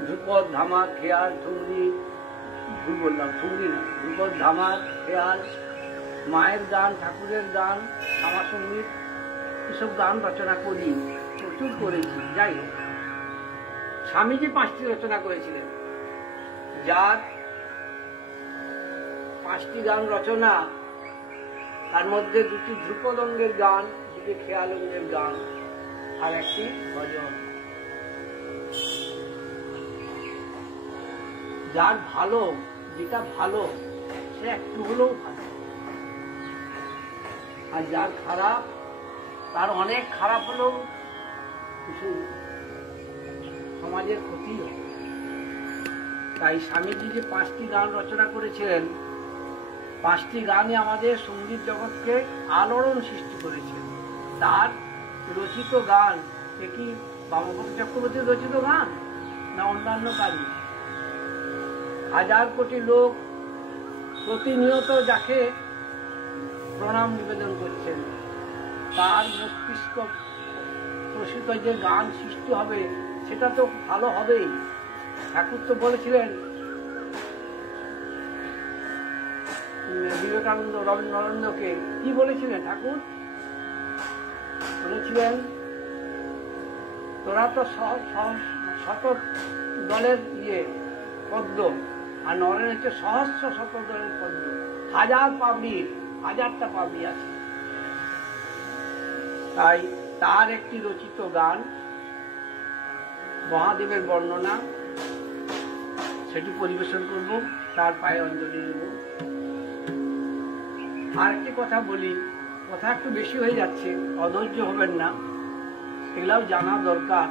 ধ্রুপদ, ধামার, খেয়াল, ঠুংরি, ভুল বললাম, ঠুংরি না, ধ্রুপদ, ধামার, খেয়াল, মায়ের গান, ঠাকুরের গান, আমার সঙ্গীত, এসব গান রচনা করি, প্রচুর করেছি। যাই হোক, স্বামীজি 5টি রচনা করেছিলেন, যার 5টি গান রচনা, তার মধ্যে 2টি ধ্রুপদ অঙ্গের গান, 2টি খেয়াল অঙ্গের গান, আর 1টি ভজন। যার ভালো, যেটা ভালো সে একটু হলেও ভালো, আর যার খারাপ তার অনেক খারাপ হলেও কিছু সমাজের ক্ষতি হয়। তাই স্বামীজি যে 5টি গান রচনা করেছিলেন, 5টি গানই আমাদের সঙ্গীত জগৎকে আলোড়ন সৃষ্টি করেছে। তার রচিত গান কি বামপদ চক্রবর্তীর রচিত গান না অন্যান্য কাজ? হাজার কোটি লোক প্রতিনিয়ত যাকে প্রণাম নিবেদন করছেন, তার মস্তিষ্ক প্রসূত যে গান সৃষ্টি হবে সেটা তো ভালো হবেই। ঠাকুর তো বলেছিলেন, বিবেকানন্দ নরেন্দ্রকে কি বলেছিলেন ঠাকুর? বলেছিলেন, তোরা তো শত দলের পদ্ম, আর নরেন হচ্ছে সহস্র শত দলের পদ্ম। হাজারটা পাবলি আছে। তাই তার একটি রচিত গান মহাদেবের বর্ণনা, সেটি পরিবেশন করব, তার পায়ে অঞ্জলি দেব। আর একটি কথা বলি, কথা একটু বেশি হয়ে যাচ্ছে, অধৈর্য হবেন না, এগুলাও জানা দরকার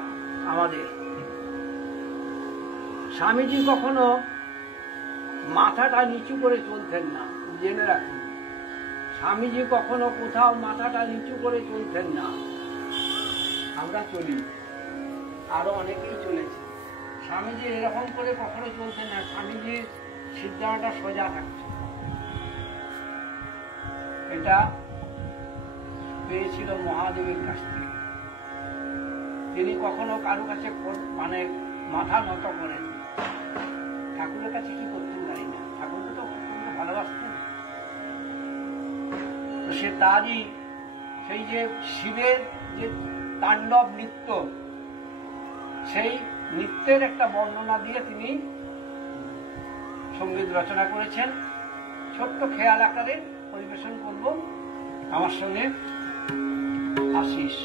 আমাদের। স্বামীজি কখনো মাথাটা নিচু করে চলতেন না, জেনে রাখুন। স্বামীজি কখনো কোথাও মাথাটা নিচু করে চলতেন না। আমরা চলি, আরো অনেকেই চলেছে। স্বামীজি এরকম করে কখনো চলতেন না। স্বামীজির সিদ্ধান্তটা সোজা থাকছে। এটা পেয়েছিল মহাদেবের কাছ থেকে। তিনি কখনো কারো কাছে মানে মাথা নত করেন। ঠাকুরের কাছে কি করতেন জানি না, ঠাকুরকে তো ভালোবাসতেন। তো সে তারই সেই যে শিবের যে তাণ্ডব নৃত্য, সেই নৃত্যের একটা বর্ণনা দিয়ে তিনি সঙ্গীত রচনা করেছেন। ছোট্ট খেয়াল আকারে পরিবেশন করব আমার সঙ্গে আশিস।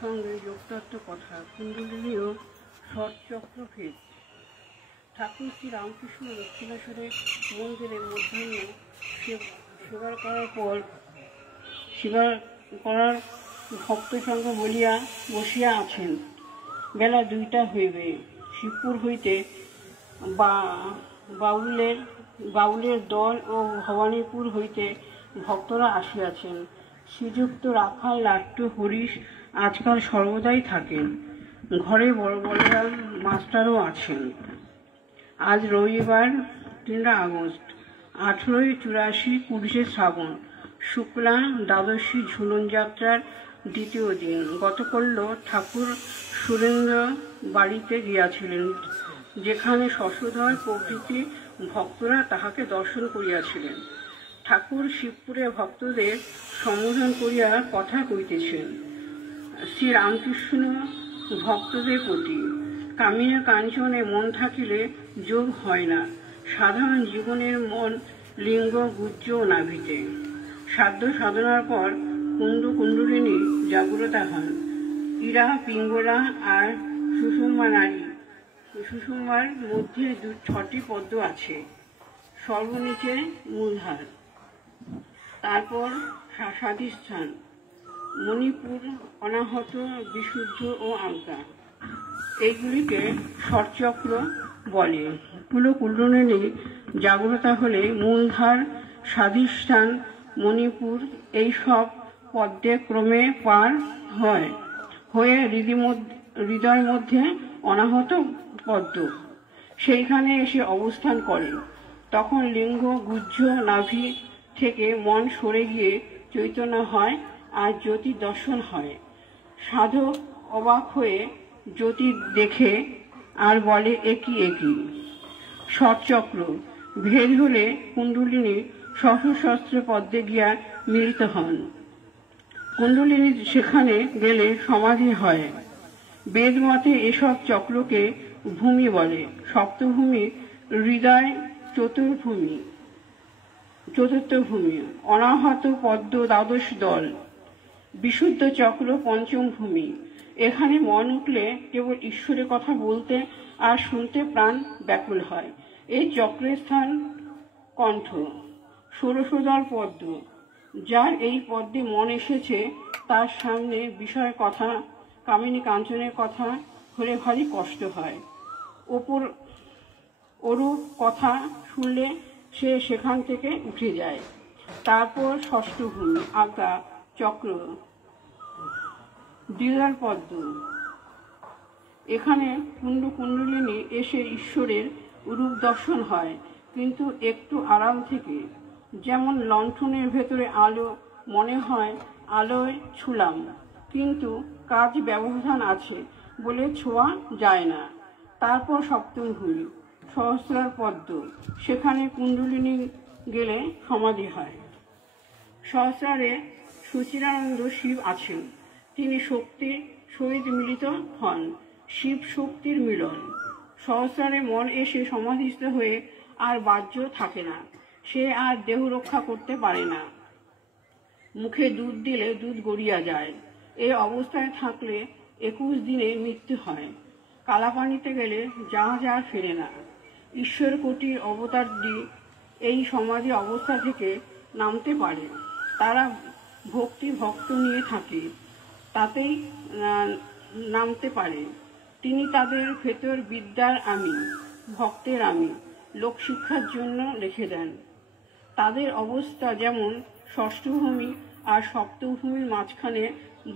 সঙ্গে যোগতত্ত্ব কথা কুণ্ডলিনীয় ষটচক্রভেদ। ঠাকুর শ্রী রামকৃষ্ণ দক্ষিণেশ্বরের মন্দিরে মধ্যাহ্নে সেবা করার ভক্ত সঙ্গে বলিয়া বসিয়া আছেন। বেলা 2টা হইবে। শিবপুর হইতে বাউলের দল ও ভবানীপুর হইতে ভক্তরা আসিয়াছেন। শ্রীযুক্ত রাখাল লাট্টু হরিশ আজকাল সর্বদাই থাকেন। ঘরে বলরাম মাস্টারও আছেন। আজ রবিবার 3 আগস্ট 1884, 21 শ্রাবণ, শুক্লা দ্বাদশী ঝুলন যাত্রার দ্বিতীয় দিন। গতকল্য ঠাকুর সুরেন্দ্র বাড়িতে গিয়াছিলেন, যেখানে শশধর প্রভৃতি ভক্তরা তাহাকে দর্শন করিয়াছিলেন। ঠাকুর শিবপুরে ভক্তদের সম্বোধন করিয়া কথা কইতেছেন। শ্রীরামকৃষ্ণ ভক্তদের প্রতি, কামিনী কাঞ্চনে মন থাকিলে যোগ হয় না, সাধারণ জীবনের মন লিঙ্গ গুজ্জ নাভিতে। সাধ্য সাধনার পর কুণ্ডলিনী জাগ্রতা হন। ইরা, পিঙ্গলা আর সুষুম্না নারী। সুষুম্নার মধ্যে 6টি পদ্ম আছে, সর্বনিচে মূলধার, তারপর স্বাধিষ্ঠান, মণিপুর, অনাহত, বিশুদ্ধ ও আজ্ঞা। এইগুলিকে ষটচক্র বলে। কুণ্ডলিনী জাগ্রতা হলে মূলধার, স্বাধিষ্ঠান, মণিপুর এইসব পদ্মে ক্রমে পার হয়ে হৃদয় মধ্যে অনাহত পদ্ম, সেইখানে এসে অবস্থান করে। তখন লিঙ্গ গুজ্জ নাভি থেকে মন সরে গিয়ে চৈতন্য হয় আর জ্যোতি দর্শন হয়। সাধক অবাক হয়ে জ্যোতি দেখে আর বলে, একি একি। ষটচক্র ভেদ হলে কুণ্ডলিনী সহস্র পদ্মে গিয়া মিলিত হন। কুণ্ডলিনী সেখানে গেলে সমাধি হয়। বেদ মতে এসব চক্রকে ভূমি বলে। সপ্তভূমি হৃদয়, চতুর্থ ভূমি, অনাহত পদ্ম দ্বাদশ দল, বিশুদ্ধ চক্র পঞ্চম ভূমি। এখানে মন উঠলে কেবল ঈশ্বরের কথা বলতে আর শুনতে প্রাণ ব্যাকুল হয়। এই চক্রের স্থান কণ্ঠ, ষোড়শদল পদ্ম। যার এই পদ্মে মন এসেছে তার সামনে বিষয় কথা, কামিনী কাঞ্চনের কথা হলে ভারী কষ্ট হয়। ওরূপ কথা শুনলে সে সেখান থেকে উঠে যায়। তারপর ষষ্ঠ ভূমি, আজ্ঞা চক্র, দ্বিধার পদ্ম। এখানে কুণ্ডলিনী এসে ঈশ্বরের রূপ দর্শন হয়, কিন্তু একটু আড়াল থেকে। যেমন লণ্ঠনের ভেতরে আলো, মনে হয় আলোয় ছুলাম, কিন্তু কাজ ব্যবধান আছে বলে ছোঁয়া যায় না। তারপর সপ্তম ভূমি, সহস্রার পদ্ম। সেখানে কুণ্ডলিনী গেলে সমাধি হয়। সহস্রারে সুচিরানন্দ শিব আছেন। তিনি শক্তির সহিত মিলিত হন। শিব শক্তির মিলন। সহস্রারে মন এসে সমাধিস্থ হয়ে আর বাহ্য থাকে না। সে আর দেহ রক্ষা করতে পারে না। মুখে দুধ দিলে দুধ গড়িয়া যায়। এই অবস্থায় থাকলে 21 দিনে মৃত্যু হয়। কালাপানিতে গেলে জাহাজ আর ফেরে না। ঈশ্বর কোটির অবতারদি এই সমাধি অবস্থা থেকে নামতে পারে। তারা ভক্ত নিয়ে থাকে, তাতেই নামতে পারে। তিনি তাদের ভেতর বিদ্যার আমি, ভক্তের আমি, লোকশিক্ষার জন্য রেখে দেন। তাদের অবস্থা যেমন ষষ্ঠভূমি আর সপ্তভূমির মাঝখানে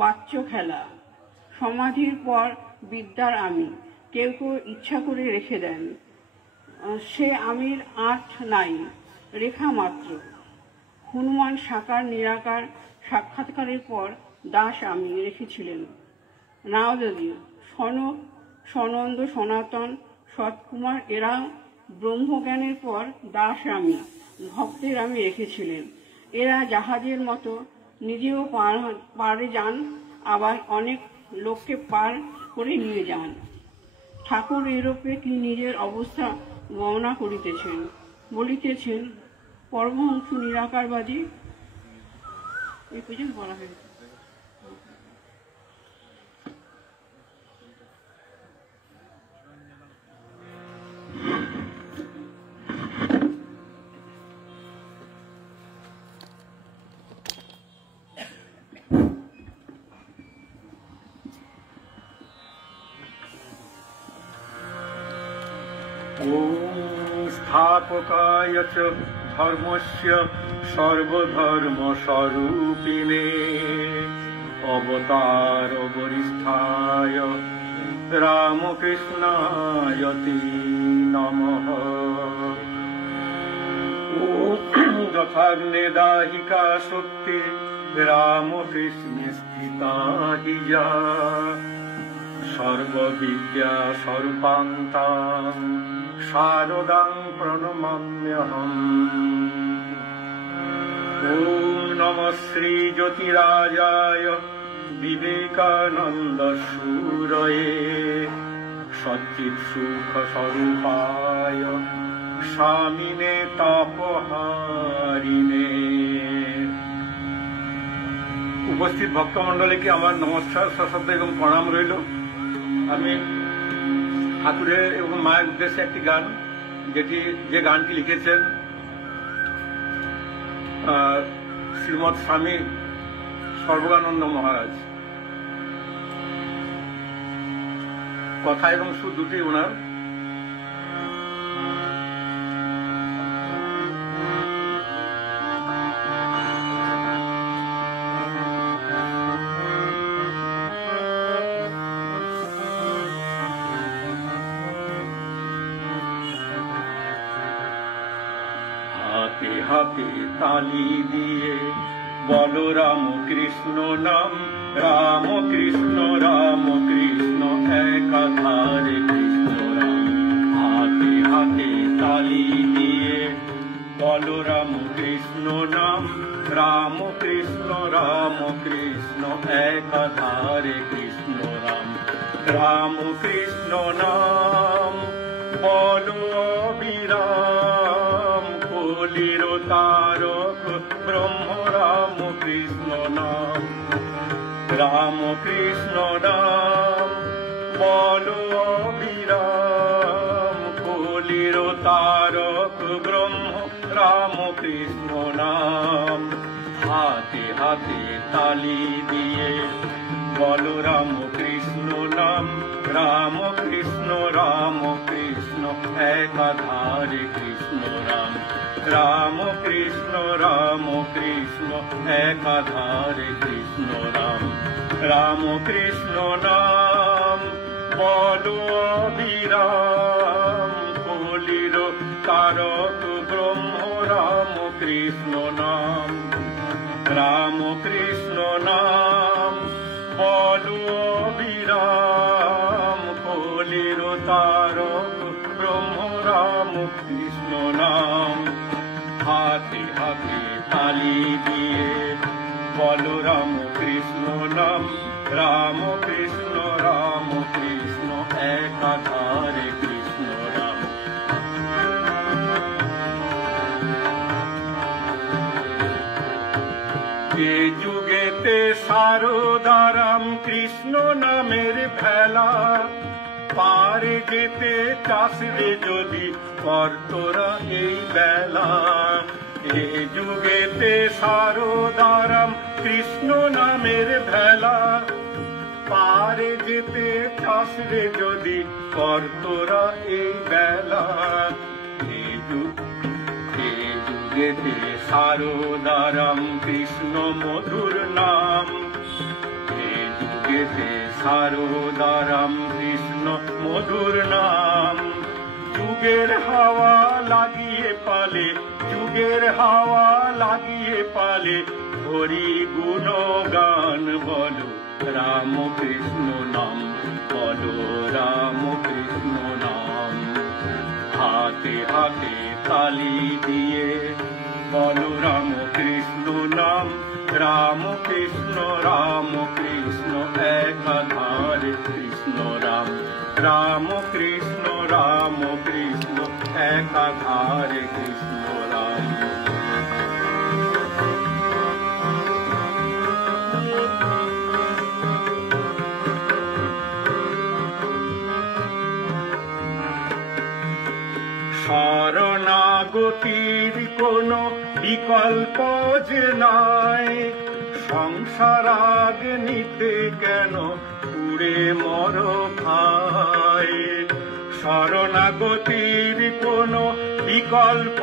বাচ্চ খেলা। সমাধির পর বিদ্যার আমি কেউ কেউ ইচ্ছা করে রেখে দেন। সে আমির আঁট নাই, রেখা মাত্র। হনুমান সাকার নিরাকার সাক্ষাৎকারের পর দাস আমি রেখেছিলেন। নারদজি, সনক, সনন্দ, সনাতন, সৎকুমার এরা ব্রহ্মজ্ঞানের পর দাস আমি, ভক্তের আমি রেখেছিলেন। এরা জাহাজের মতো নিজেও পারে যান, আবার অনেক লোককে পার করে নিয়ে যান। ঠাকুর ইউরোপে তিনি নিজের অবস্থা বর্ণনা করিতেছেন, বলিতেছেন পরমহংস নিরাকারবাদী। এই পর্যন্ত বলা হয়েছে। स्थापकाय च धर्मस्य सर्वधर्मस्वरूपिणे अवतार वरिष्ठाय रामकृष्णाय ते नमः। यथाग्ने दाहिका शक्ति रामकृष्णे स्थिता हि या सर्वविद्या स्वरूपान्ता শারদাং প্রণমাম্যহम्। ওম নমঃ শ্রী জ্যোতিরাজায় বিবেকানন্দ সুরয়ে সচ্চিৎ সুখ স্বরূপায় স্বামিনে তাপহারিণে। উপস্থিত ভক্তমণ্ডলীকে আমার নমস্কার, সশ্রদ্ধা এবং প্রণাম রইল। আমি ঠাকুরের এবং মায়ের উদ্দেশ্যে একটি গান, যে গানটি লিখেছেন শ্রীমৎ স্বামী সর্বজ্ঞানন্দ মহারাজ। কথা এবং সুর দুটি ওনার। হাতে হাতে তালি দিয়ে বলো রাম কৃষ্ণ নাম, রাম কৃষ্ণ রাম কৃষ্ণ একাধারে কৃষ্ণ রাম। হাতে হাতে তালি দিয়ে বলো রাম কৃষ্ণ নাম, রাম কৃষ্ণ রাম কৃষ্ণ একাধারে কৃষ্ণ রাম। রাম কৃষ্ণ নাম বলো অবিরাম, কলির তারক ব্রহ্ম রাম কৃষ্ণ নাম। রাম কৃষ্ণ নাম বলো অবিরাম, কলির তারক ব্রহ্ম রাম কৃষ্ণ নাম। হাতে হাতে তালি দিয়ে বলো রাম কৃষ্ণ নাম, রাম কৃষ্ণ রাম কৃষ্ণ একাধারে কৃষ্ণ রাম। রাম কৃষ্ণ রাম কৃষ্ণ একাধারে কৃষ্ণ রাম। রাম কৃষ্ণ নাম বলো অবিরাম, কলির তারক ব্রহ্ম রাম কৃষ্ণ নাম। রাম কৃষ্ণ নাম বলো অবিরাম, কলির তারক ব্রহ্ম রাম কৃষ্ণ নাম। হাতে হাতে তালি দিয়ে বলো রাম কৃষ্ণ নাম, রাম কৃষ্ণ রাম কৃষ্ণ একাধারে কৃষ্ণ রাম। এ যুগেতে সারদারাম কৃষ্ণ নামের ভেলা, পারে যেতে চাষবে যদি করতোরা এই বেলা। এ যুগেতে সারদারাম কৃষ্ণ নামের ভেলা, পারে যেতে চাষবে যদি করতোরা এই বেলা। যুগেতে সারদারাম কৃষ্ণ মধুর নাম, এ যুগেতে সারদারাম কৃষ্ণ মধুর নাম। যুগের হাওয়া লাগিয়ে পালে, যুগের হাওয়া লাগিয়ে পালে হরি গুণ গান বলো রাম কৃষ্ণ নাম, বলো রাম কৃষ্ণ নাম। হাতে হাতে তালি দিয়ে বলো রাম কৃষ্ণ নাম, রাম কৃষ্ণ রাম কৃষ্ণ একাধারে কৃষ্ণ রাম। রাম কৃষ্ণ রাম কৃষ্ণ একাধারে কৃষ্ণ রাম। শরণাগতির কোনো বিকল্প যে নাই, সংসার আগ নিতে কেন পুড়ে মর ভাই। শরণাগতির কোনো বিকল্প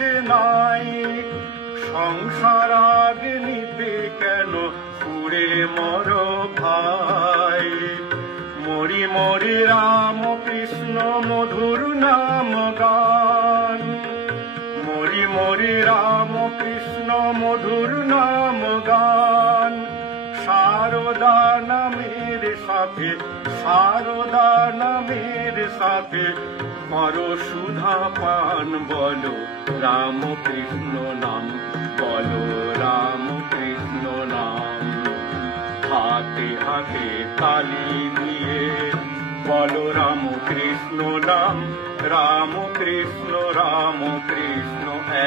যে নাই, সংসার আগ নিতে কেন পুড়ে মর ভাই। মরি মরি রাম কৃষ্ণ মধুর নাম গান, মরি মরি রাম কৃষ্ণ মধুর নাম গান। শারদা নামের সাথে, শারদা নামের সাথে করো সুধা পান, বলো রাম কৃষ্ণ নাম, বলো রাম কৃষ্ণ নাম। হাতে হাতে তালি দিয়ে বলো রাম কৃষ্ণ নাম, রাম কৃষ্ণ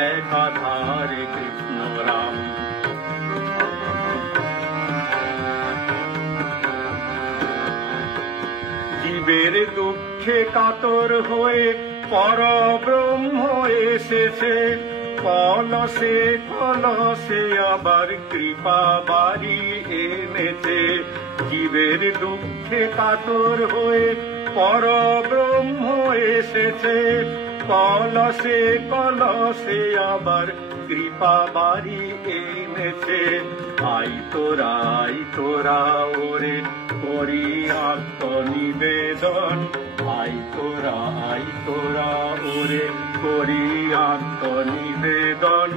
একাধারে কৃষ্ণ রাম। জীবের দুঃখে কাতর হয়ে পরব্রহ্ম এসেছে, কলসে কলসে আবার কৃপা বাড়ি এনেছে। জীবের দুঃখে কাতর হয়ে পরব্রহ্ম এসেছে, কলসে কলসে আবার কৃপা বাড়ি এনেছে। আই তোরা ওরে করি আত্মনিবেদন, আই তোরা ওরে করি আত্মনিবেদন।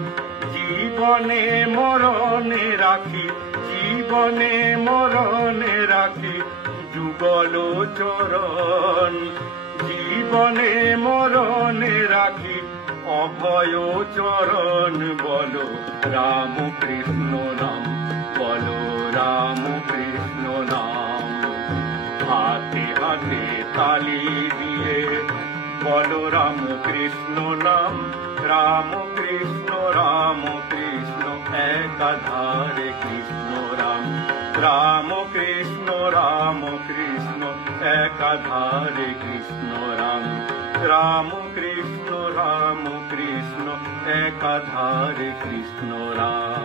জীবনে মরণে রাখি, জীবনে মরণে রাখি যুগল চরণ। জীবনে মরণে রাখি অভয় চরণ, বলো রাম কৃষ্ণ নাম, বলো রাম কৃষ্ণ নাম। হাতে হাতে তালি দিয়ে বলো রাম কৃষ্ণ নাম, রাম কৃষ্ণ একাধারে কৃষ্ণ রাম। রাম কৃষ্ণ একাধারে কৃষ্ণ রাম। রাম কৃষ্ণ একাধারে কৃষ্ণ রাম।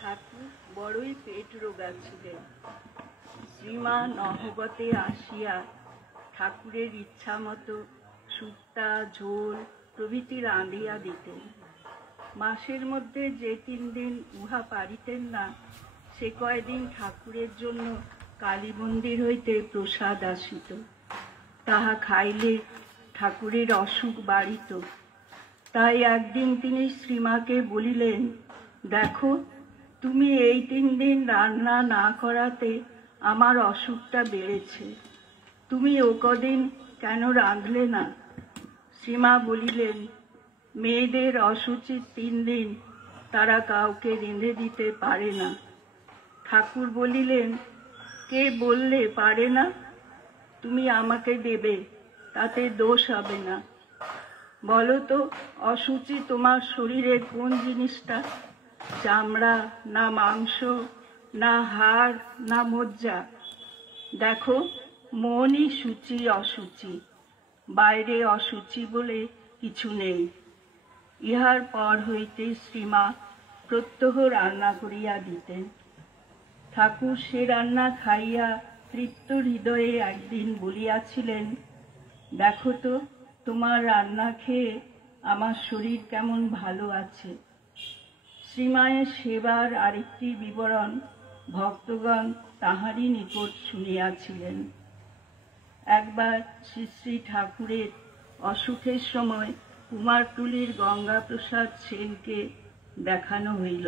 ঠাকুর বড়ই পেট রোগা ছিলেন। শ্রীমা নহবতে আসিয়া ঠাকুরের ইচ্ছা মতো শুক্তা, ঝোল প্রভৃতি রাঁধিয়া দিতেন। মাসের মধ্যে যে 3 দিন উহা পারিতেন না, সে কয়দিন ঠাকুরের জন্য কালী মন্দির হইতে প্রসাদ আসিত। তাহা খাইলে ঠাকুরের অসুখ বাড়িত। তাই একদিন তিনি শ্রীমাকে বলিলেন, দেখো, তুমি এই 3 দিন রান্না না করাতে আমার অসুখটা বেড়েছে। তুমি ও কদিন কেন রাঁধলে না? শ্রীমা বলিলেন, মেয়েদের অসুচির 3 দিন তারা কাউকে রেঁধে দিতে পারে না। ঠাকুর বলিলেন, কে বললে পারে না? তুমি আমাকে দেবে, তাতে দোষ হবে না। বলো তো, অসুচি তোমার শরীরের কোন জিনিসটা? চামড়া না মাংস, না হাড়, না মজ্জা? দেখো, মনই সূচি অসুচি, বাইরে অসুচি বলে কিছু নেই। ইহার পর হইতে শ্রীমা প্রত্যহ রান্না করিয়া দিতেন। ঠাকুর সে রান্না খাইয়া তৃপ্ত হৃদয়ে একদিন বলিয়াছিলেন, দেখো তো, তোমার রান্না খেয়ে আমার শরীর কেমন ভালো আছে। শ্রীমায়ের সেবার আরেকটি বিবরণ ভক্তগণ তাহারই নিকট শুনিয়াছিলেন। একবার শ্রী শ্রী ঠাকুরের অসুখের সময় কুমারটুলির গঙ্গাপ্রসাদ সেনকে দেখানো হইল।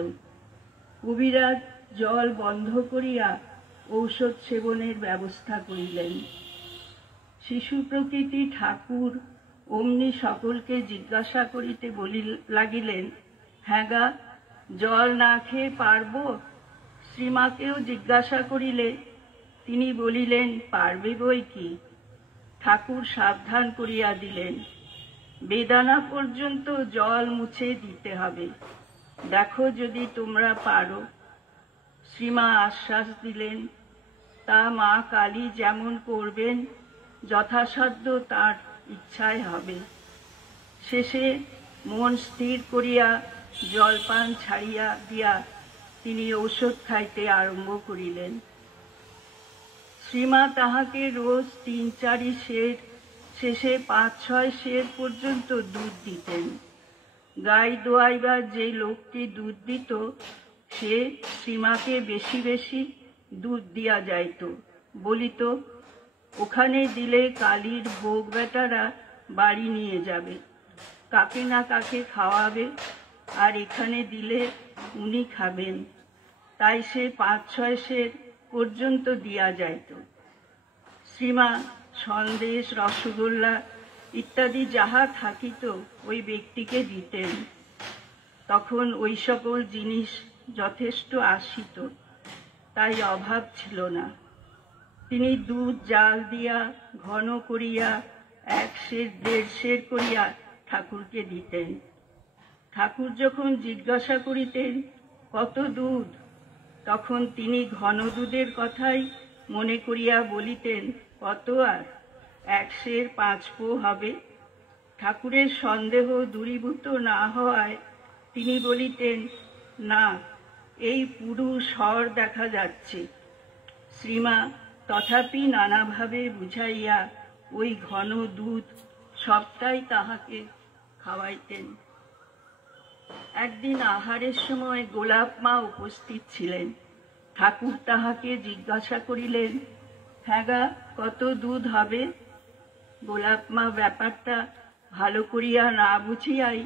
কবিরাজ জল বন্ধ করিয়া ঔষধ সেবনের ব্যবস্থা করিলেন। শিশু প্রকৃতি ঠাকুর অমনি সকলকে জিজ্ঞাসা করিতে লাগিলেন, হ্যাঁ গা, জল না খেয়ে পারব? শ্রীমাকেও জিজ্ঞাসা করিলে তিনি বলিলেন, পারবে বই কি। ঠাকুর সাবধান করিয়া দিলেন, বেদানা পর্যন্ত জল মুছে দিতে হবে, দেখো যদি তোমরা পারো। শ্রীমা আশ্বাস দিলেন, তা মা কালী যেমন করবেন যথাসাধ্য তার ইচ্ছায় হবে। শেষে মন স্থির করিয়া জলপান ছাড়িয়া দিয়া তিনি ঔষধ খাইতে আরম্ভ করিলেন। শ্রীমা তাহাকে রোজ 3-4 সের শেষে 5-6 সের পর্যন্ত দুধ দিতেন। গাই দোয়াইবার যে লোকটি দুধ দিত সে শ্রীমাকে বেশি বেশি দুধ দিয়া যাইত, বলিত ওখানে দিলে কালীর ভোগ বেটারা বাড়ি নিয়ে যাবে, কাকে না কাকে খাওয়াবে, আর এখানে দিলে উনি খাবেন। তাই সে 5-6 সের পর্যন্ত দিয়া যাইত। শ্রীমা সন্দেশ, রসগোল্লা ইত্যাদি যাহা থাকিত ওই ব্যক্তিকে দিতেন। তখন ওই সকল জিনিস যথেষ্ট আসিত, তাই অভাব ছিল না। তিনি দুধ জাল দিয়া ঘন করিয়া 1 সের 1.5 সের করিয়া ঠাকুরকে দিতেন। ঠাকুর যখন জিজ্ঞাসা করিতেন কত দুধ, তখন তিনি ঘন দুধের কথাই মনে করিয়া বলিতেন কত আর, 1 সের 5 পো হবে। ঠাকুরের সন্দেহ দূরীভূত না হওয়ায় তিনি বলিতেন না, এই পুরু স্বর দেখা যাচ্ছে। শ্রীমা তথাপি নানাভাবে বুঝাইয়া ওই ঘন দুধ সবটাই তাহাকে খাওয়াইতেন। একদিন আহারের সময় গোলাপ মা উপস্থিত ছিলেন। ঠাকুর তাহাকে জিজ্ঞাসা করিলেন, হ্যাঁ গা, কত দুধ হবে? গোলাপ মা ব্যাপারটা ভালো করিয়া না বুঝিয়াই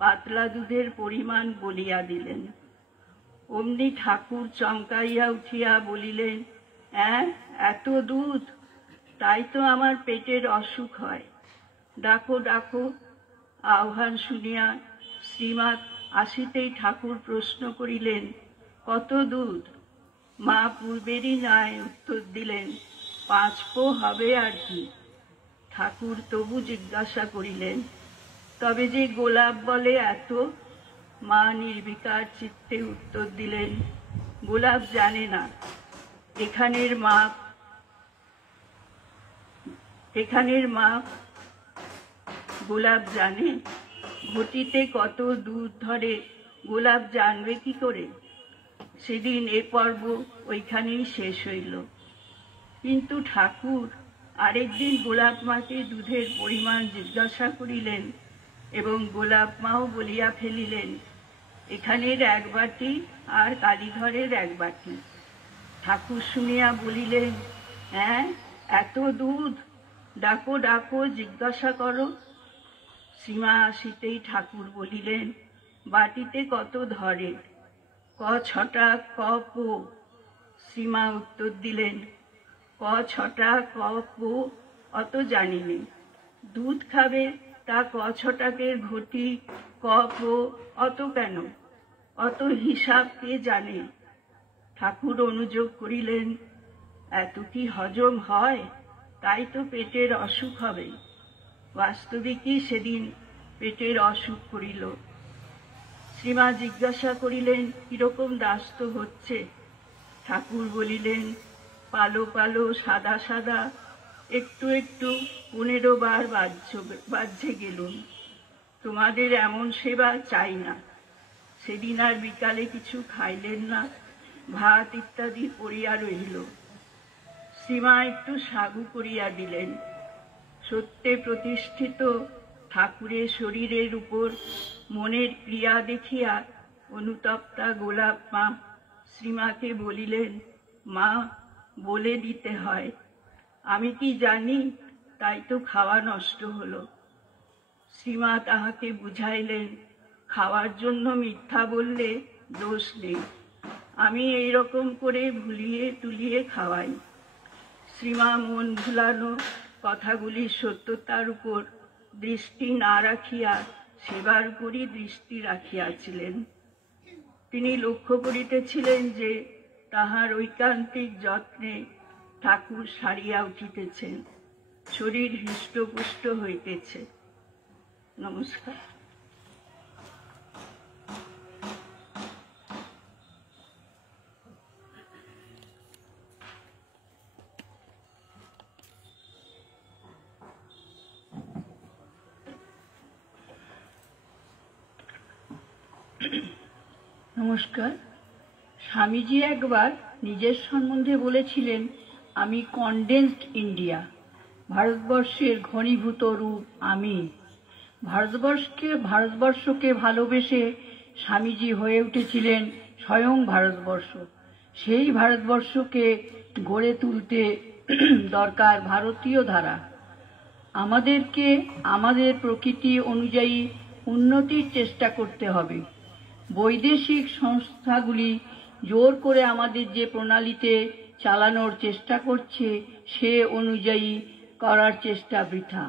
পাতলা দুধের পরিমাণ বলিয়া দিলেন। অমনি ঠাকুর চমকাইয়া উঠিয়া বলিলেন, হ্যাঁ, এত দুধ? তাই তো আমার পেটের অসুখ হয়। ডাকো ডাকো। আহ্বান শুনিয়া শ্রীমা আসিতেই ঠাকুর প্রশ্ন করিলেন, কত দুধ? মা পূর্বেরই ন্যায় উত্তর দিলেন, 5 পো হবে আর কি। ঠাকুর তবু জিজ্ঞাসা করিলেন, তবে যে গোলাপ বলে এত? মা নির্বিকার চিত্তে উত্তর দিলেন, গোলাপ জানে না। এখানের মাপ গোলাপ জানে? ঘটিতে কত দুধ ধরে গোলাপ জানবে কি করে? সেদিন এ পর্ব ওইখানেই শেষ হইল। কিন্তু ঠাকুর আরেকদিন গোলাপ মাকে দুধের পরিমাণ জিজ্ঞাসা করিলেন এবং গোলাপ মাও বলিয়া ফেলিলেন, এখানের 1 বাটি আর কালীঘরের 1 বাটি। ঠাকুর শুনিয়া বলিলেন, হ্যাঁ, এত দুধ? ডাকো ডাকো, জিজ্ঞাসা করো। শ্রীমা আসিতেই ঠাকুর বলিলেন, বাটিতে কত ধরে? ক 6টা ক পো। শ্রীমা উত্তর দিলেন, ক 6টা ক পো অত জানি নে। দুধ খাবে তা ক 6টাকের ঘটি ক পো অত কেন? অত হিসাব কে জানে? ঠাকুর অনুযোগ করিলেন, এত কি হজম হয়? তাই তো পেটের অসুখ হবে। বাস্তবিকই সেদিন পেটের অসুখ করিল। শ্রীমা জিজ্ঞাসা করিলেন, কিরকম দাস্ত হচ্ছে? ঠাকুর বলিলেন, পালো পালো, সাদা সাদা, একটু একটু 15 বার বাহ্যে গেলুম। তোমাদের এমন সেবা চাই না। সেদিন আর বিকালে কিছু খাইলেন না, ভাত ইত্যাদি পড়িয়া রহিল। শ্রীমা একটু সাগু করিয়া দিলেন। সত্যে প্রতিষ্ঠিত ঠাকুরের শরীরের উপর মনের ক্রিয়া দেখিয়া অনুতপ্তা গোলাপ মা শ্রীমাকে বলিলেন, মা, বলে দিতে হয়, আমি কি জানি, তাই তো খাওয়া নষ্ট হলো। শ্রীমা তাহাকে বুঝাইলেন, খাওয়ার জন্য মিথ্যা বললে দোষ নেই, আমি এইরকম করে ভুলিয়ে তুলিয়ে খাওয়াই। শ্রীমা মন ভুলানো কথাগুলির সত্যতার উপর দৃষ্টি না রাখিয়া সেবার উপরই দৃষ্টি রাখিয়াছিলেন। তিনি লক্ষ্য করিতেছিলেন যে তাহার ঐকান্তিক যত্নে ঠাকুর সারিয়া উঠিতেছেন, শরীর হৃষ্টপুষ্ট হইতেছে। নমস্কার। নমস্কার। স্বামীজি একবার নিজের সম্বন্ধে বলেছিলেন, আমি কনডেন্সড ইন্ডিয়া। ভারতবর্ষের ঘনীভূত রূপ আমি। ভারতবর্ষকে ভালোবেসে স্বামীজি হয়ে উঠেছিলেন স্বয়ং ভারতবর্ষ। সেই ভারতবর্ষকে গড়ে তুলতে দরকার ভারতীয় ধারা। আমাদেরকে আমাদের প্রকৃতি অনুযায়ী উন্নতির চেষ্টা করতে হবে। বৈদেশিক সংস্থাগুলি জোর করে আমাদের যে প্রণালীতে চালানোর চেষ্টা করছে সে অনুযায়ী করার চেষ্টা বৃথা।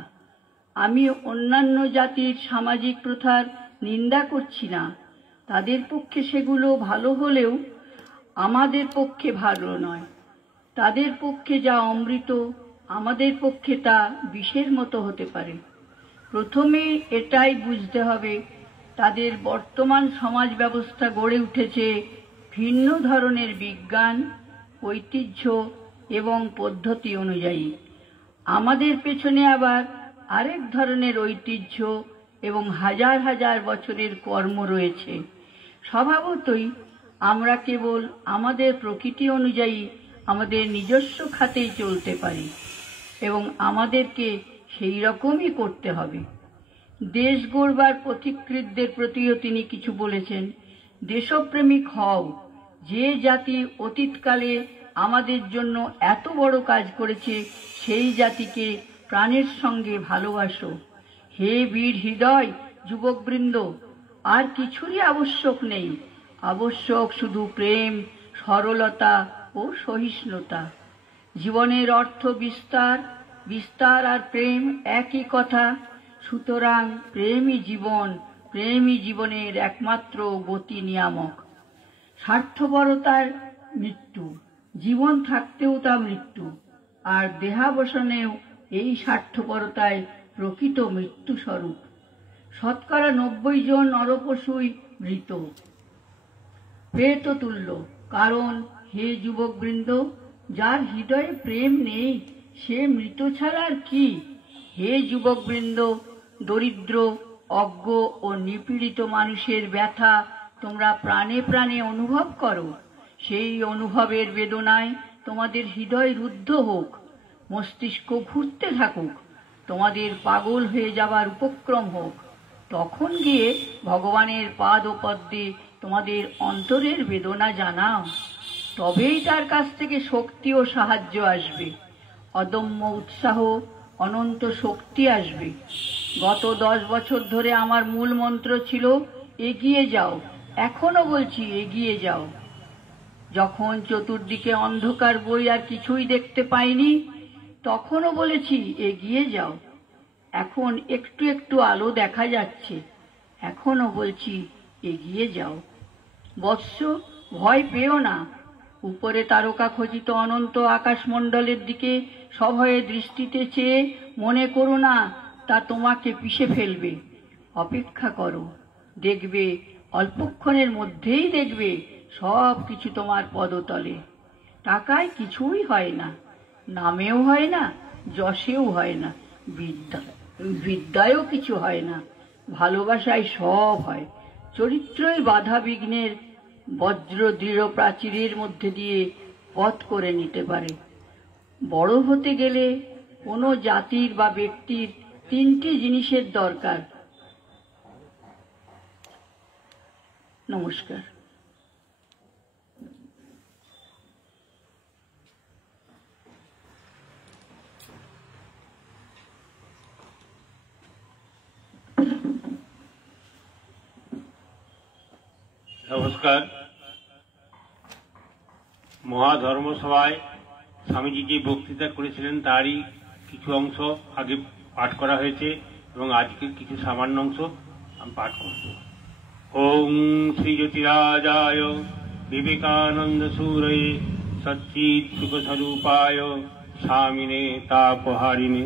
আমি অন্যান্য জাতির সামাজিক প্রথার নিন্দা করছি না, তাদের পক্ষে সেগুলো ভালো হলেও আমাদের পক্ষে ভালো নয়। তাদের পক্ষে যা অমৃত আমাদের পক্ষে তা বিষের মতো হতে পারে। প্রথমে এটাই বুঝতে হবে তাদের বর্তমান সমাজ ব্যবস্থা গড়ে উঠেছে ভিন্ন ধরনের বিজ্ঞান, ঐতিহ্য এবং পদ্ধতি অনুযায়ী। আমাদের পেছনে আবার আরেক ধরনের ঐতিহ্য এবং হাজার হাজার বছরের কর্ম রয়েছে। স্বভাবতই আমরা কেবল আমাদের প্রকৃতি অনুযায়ী আমাদের নিজস্ব খাতেই চলতে পারি এবং আমাদেরকে সেই রকমই করতে হবে। দেশ গড়বার পথিকৃতদের প্রতিও তিনি কিছু বলেছেন। দেশপ্রেমিক হও। যে জাতি অতীতকালে আমাদের জন্য এত বড় কাজ করেছে সেই জাতিকে প্রাণের সঙ্গে ভালোবাসো। হে বীর হৃদয় যুবকবৃন্দ, আর কিছুরই আবশ্যক নেই, আবশ্যক শুধু প্রেম, সরলতা ও সহিষ্ণুতা। জীবনের অর্থ বিস্তার, বিস্তার আর প্রেম একই কথা। সুতরাং প্রেমই জীবন, প্রেমই জীবনের একমাত্র গতি নিয়ামক। স্বার্থপরতার মৃত্যু, জীবন থাকতেও তা মৃত্যু, আর দেহাবসানেও এই স্বার্থপরতায় প্রকৃত মৃত্যু স্বরূপ। 90% জন নরপশুই মৃত, প্রেততুল্য। কারণ হে যুবকবৃন্দ, যার হৃদয়ে প্রেম নেই সে মৃত ছাড়া আর কি? হে যুবকবৃন্দ, দরিদ্র, অজ্ঞ ও নিপীড়িত মানুষের ব্যথা তোমরা প্রাণে প্রাণে অনুভব করো। সেই অনুভবের বেদনায় তোমাদের হৃদয় রুদ্ধ হোক, মস্তিষ্ক ঘুরতে থাকুক, তোমাদের পাগল হয়ে যাবার উপক্রম হোক। তখন গিয়ে ভগবানের পাদ ও পদ্মে তোমাদের অন্তরের বেদনা জানাও। তবেই তার কাছ থেকে শক্তি ও সাহায্য আসবে, অদম্য উৎসাহ, অনন্ত শক্তি আসবে। গত 10 বছর ধরে আমার মূল মন্ত্র ছিল এগিয়ে যাও। এখনো বলছি এগিয়ে যাও। যখন চতুর্দিকে অন্ধকার বই আর কিছুই দেখতে পাইনি তখনও বলেছি এগিয়ে যাও। এখন একটু একটু আলো দেখা যাচ্ছে, এখনো বলছি এগিয়ে যাও। বৎস, ভয় পেও না। উপরে তারকা খচিত অনন্ত আকাশমণ্ডলের দিকে সভয়ে দৃষ্টিতে চেয়ে মনে করো না তা তোমাকে পিষে ফেলবে। অপেক্ষা করো, দেখবে অল্পক্ষণের মধ্যেই দেখবে সব কিছু তোমার পদতলে। টাকায় কিছুই হয় না, নামেও হয় না, যশেও হয় না, বিদ্যায়ও কিছু হয় না, ভালোবাসায় সব হয়। চরিত্রই বাধা বিঘ্নের বজ্র দৃঢ় প্রাচীরের মধ্যে দিয়ে পথ করে নিতে পারে। বড় হতে গেলে কোনো জাতির বা ব্যক্তির 3টি জিনিসের দরকার। নমস্কার। নমস্কার। মহাধর্মসভায় স্বামীজি যে বক্তৃতা করেছিলেন তারই কিছু অংশ আগে পাঠ করা হয়েছে এবং আজকে কিছু সামান্য অংশ আমি পাঠ করব। ওম শ্রী জ্যোতিরাজায় বিবেকানন্দ সুরয়ে সচ্চিৎ সুখ স্বরূপায় স্বামিনে তাপহারিণে।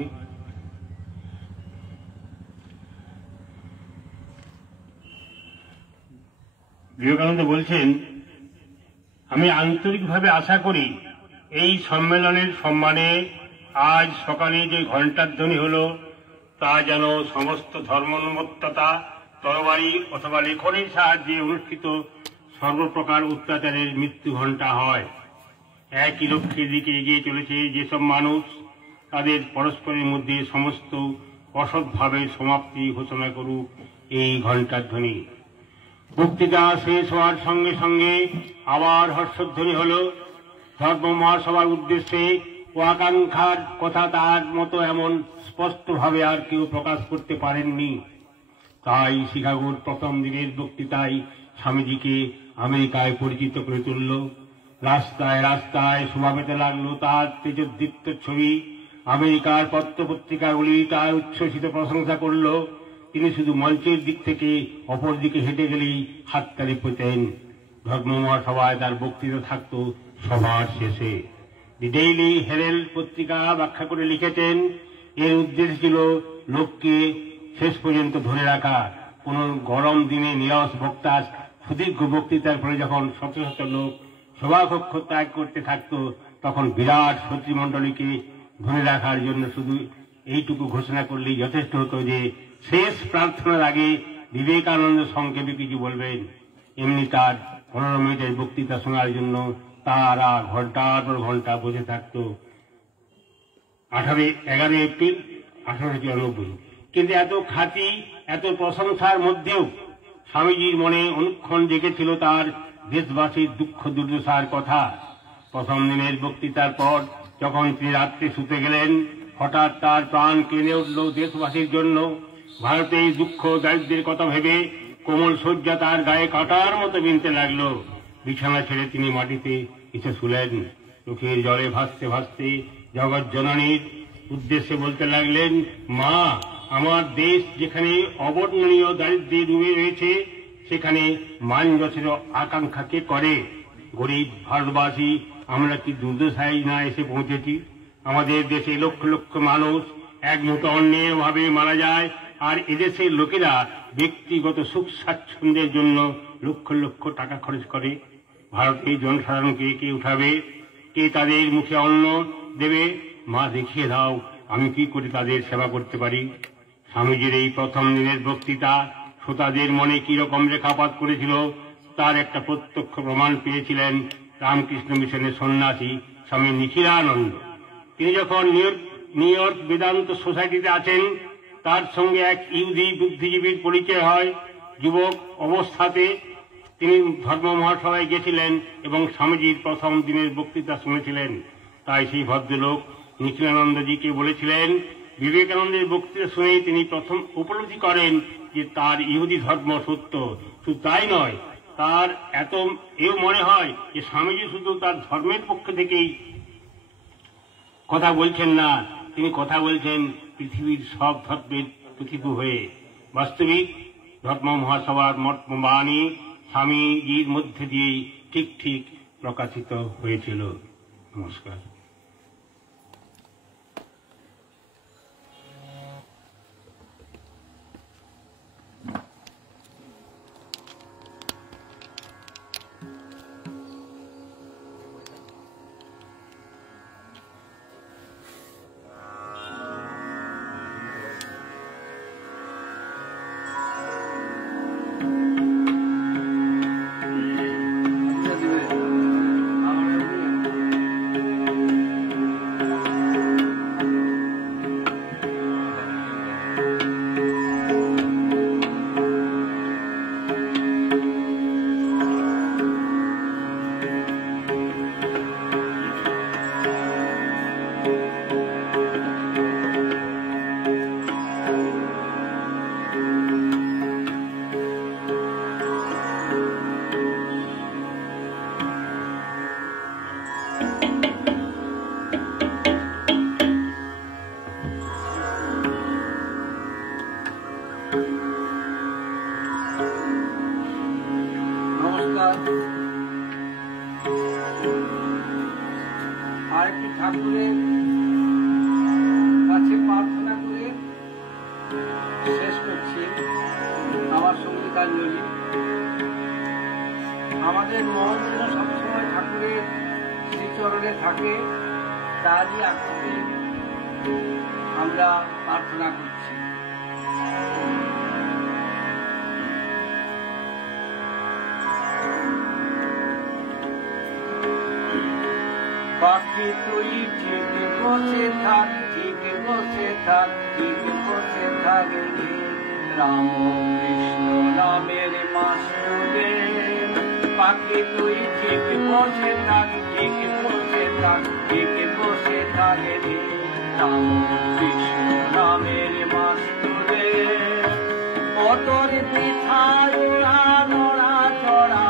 বিবেকানন্দ বলছেন, আমি আন্তরিকভাবে আশা করি এই সম্মেলনের সম্মানে আজ সকালে যে ঘণ্টাধ্বনি হল তা যেন সমস্ত ধর্মোন্মত্ততা, তরবারি অথবা লেখনের সাহায্যে অনুষ্ঠিত সর্বপ্রকার অত্যাচারের মৃত্যু ঘণ্টা হয়। একই লক্ষ্যের দিকে এগিয়ে চলেছে যেসব মানুষ তাদের পরস্পরের মধ্যে সমস্ত অসৎভাবের সমাপ্তি ঘোষণা করুক এই ঘণ্টার ধ্বনি। বক্তৃতা শেষ হওয়ার সঙ্গে সঙ্গে আবার হর্ষধ্বনি হল। ধর্ম মহাসভার উদ্দেশ্যে ও আকাঙ্ক্ষার কথা তার মতো এমন স্পষ্টভাবে আর কেউ প্রকাশ করতে পারেননি। তাই শিকাগোর প্রথম দিনের বক্তৃতায় স্বামীজিকে আমেরিকায় পরিচিত করে তুলল। রাস্তায় রাস্তায় শোভা পেতে লাগল তার তেজোদ্দীপ্ত ছবি। আমেরিকার পত্রপত্রিকাগুলি তার উচ্ছ্বসিত প্রশংসা করল। তিনি শুধু মঞ্চের দিক থেকে অপর দিকে হেঁটে গেলেই হাততালি পেতেন। ধর্ম মহাসভায় তার বক্তৃতা থাকত সভার শেষে। দি ডেইলি হেরেল্ড পত্রিকা ব্যাখ্যা করে লিখেছেন, এর উদ্দেশ্য ছিল লোককে শেষ পর্যন্ত ধরে রাখা। কোন গরম দিনে নিরস বক্তার সুদীর্ঘ বক্তৃতার পরে যখন শত শত লোক সভাকক্ষ ত্যাগ করতে থাকত, তখন বিরাট শত্রুমণ্ডলীকে ধরে রাখার জন্য শুধু এইটুকু ঘোষণা করলেই যথেষ্ট হতো যে শেষ প্রার্থনার আগে বিবেকানন্দ সংক্ষেপে কিছু বলবেন। এমনি তার 15 মিনিটের বক্তৃতা শোনার জন্য তারা ঘন্টার পর ঘন্টা বসে থাকত। 11 এপ্রিল 1894। কিন্তু এত খ্যাতি, এত প্রশংসার মধ্যেও স্বামীজির মনে অনুক্ষণ জেগেছিল তার দেশবাসীর দুঃখ দুর্দশার কথা। প্রথম দিনের বক্তৃতার পর যখন তিনি রাত্রে শুতে গেলেন, হঠাৎ তার প্রাণ কেঁদে উঠল দেশবাসীর জন্য। ভারতের দুঃখ দারিদ্র্যের কথা ভেবে কোমল শয্যা তার গায়ে কাটার মতো বিনতে লাগলো। বিছানা ছেড়ে তিনি মাটিতে এসে শুলেন। চোখের জলে ভাসতে ভাসতে জগৎ জননীর উদ্দেশ্যে বলতে লাগলেন, মা, আমার দেশ যেখানে অবর্ণনীয় দারিদ্র্যে ডুবে রয়েছে, সেখানে মান যশের আকাঙ্ক্ষা কে করে? গরিব ভারতবাসী আমরা কি দুর্দশায় না এসে পৌঁছেছি? আমাদের দেশে লক্ষ লক্ষ মানুষ এক মুঠো অন্যের ভাবে মারা যায়, আর এদেশের লোকেরা ব্যক্তিগত সুখ স্বাচ্ছন্দ্যের জন্য লক্ষ লক্ষ টাকা খরচ করে। ভারতের জনসাধারণকে কে উঠাবে? কে তাদের মুখে অন্ন দেবে? মা, দেখিয়ে দাও আমি কি করে তাদের সেবা করতে পারি। স্বামীজির এই প্রথম দিনের বক্তৃতা শ্রোতাদের মনে কি রকম রেখাপাত করেছিল তার একটা প্রত্যক্ষ প্রমাণ পেয়েছিলেন রামকৃষ্ণ মিশনের সন্ন্যাসী স্বামী নিখিলানন্দ। তিনি যখন নিউ ইয়র্ক বেদান্ত সোসাইটিতে আছেন, তার সঙ্গে এক ইহুদি বুদ্ধিজীবীর পরিচয় হয়। যুবক অবস্থাতে তিনি ধর্ম মহাসভায় গেছিলেন এবং স্বামীজির প্রথম দিনের বক্তৃতা শুনেছিলেন। তাই সেই ভদ্রলোক নিখিলানন্দজিকে বলেছিলেন, বিবেকানন্দের বক্তৃতা শুনেই তিনি প্রথম উপলব্ধি করেন যে তার ইহুদি ধর্ম সত্য। শুধু তাই নয়, তার এও মনে হয় যে স্বামীজি শুধু তার ধর্মের পক্ষ থেকেই কথা বলছেন না, তিনি কথা বলছেন পৃথিবীর সব ধর্মের প্রতিভু হয়ে। বাস্তবিক ধর্ম মহাসভার মর্মবাণী স্বামীজির মধ্যে দিয়েই ঠিক ঠিক প্রকাশিত হয়েছিল। নমস্কার। আরেকটি ঠাকুরের কাছে প্রার্থনা করে শেষ করছি আমার সঙ্গীতাঞ্জলি। আমাদের মন যেন সবসময় ঠাকুরের শ্রীচরণে থাকে, তারই আকুতি আমরা প্রার্থনা করছি। পাখি তুই ঠিক বসে থাক, ঠিক বসে থাক, ঠিক বসে থাক রে। রাম কৃষ্ণ নামের মাসুরে পাখি তুই ঠিক বসে থাক, ঠিক বসে থাক, ঠিক বসে থাক রে। রাম কৃষ্ণ নামের মাসুরে কতর বৃথায় উড়া নড়া চড়া,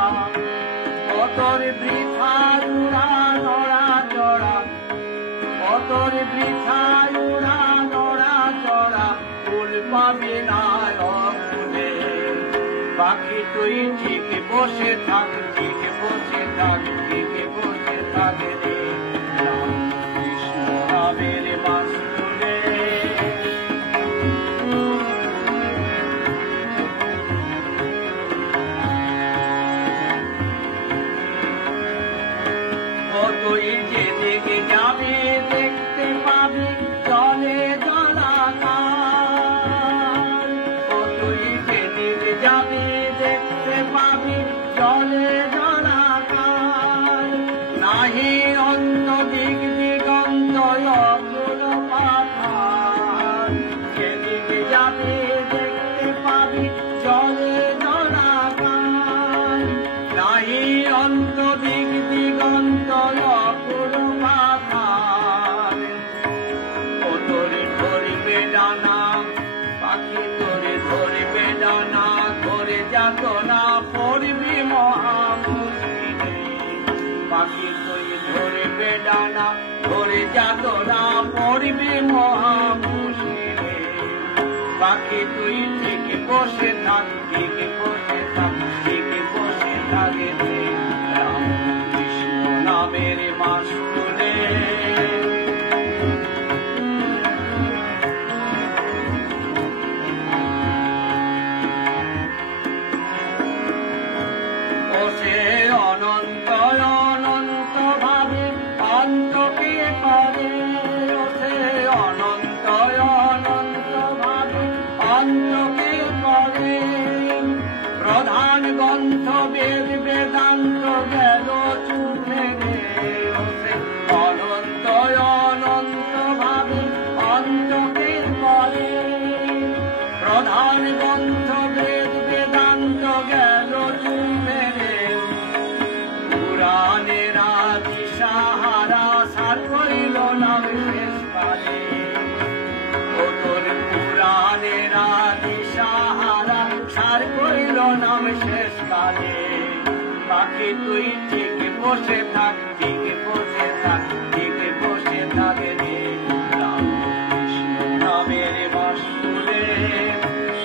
কতর বৃথায় উড়া নড়া চড়া, কতর বৃথায় উড়া নড়া চড়া, ফুল পাবি না ফুলে। পাখি তুই ঠিক বসে থাক, ঠিক বসে থাক, ঠিক বসে থাক রে। রাম কৃষ্ণ নামের মাসুরে কতই যেদিকে যাবি দেখতে পাবি জলে জলাকার, কতই যেদিকে যাবি দেখতে পাবি জলে জলাকার। নাহি অন্ত দিক দিগন্ত অকুল পাথার, যেদিকে যাবি দেখতে পাবি জলে জলাকার। নাহি অন্ত দিক দিগন্ত অকুল পাথার। ও তোরে ধরবে ডানা পাখি, তোরে ধরবে ডানা, ধরে যাত না পড়বি মহামুশকিলে। পাখি তুই ধরবে ডানা, ধরে যাত না পড়বি মহামুশকিলে। পাখি তুই ঠিক বসে থাক, ঠিক বসে থাক, ঠিক বসে থাক রে। রাম কৃষ্ণ নামের মাসুরে সে অনন্ত অনন্ত ভাবে অন্তকে করে, সে অনন্ত অনন্ত ভাবে অন্তকে করে। প্রধান গ্রন্থ বেদ বেদান্ত গেল চুপে রে, সে অনন্ত অনন্ত ভাবে অন্তকে করে। প্রধান গ্রন্থ বেদ বেদান্ত গেল চুপে রে। পুরাণের আদি সাহারা সার করিল নাম শেষ কালে। ও তোর পুরাণের আদি সাহারা সার করিল নাম শেষ কালে। পাখি তুই ঠিক বসে থাক, ঠিক বসে থাক, ঠিক বসে থাক রে। রাম কৃষ্ণ নামের মাসুরে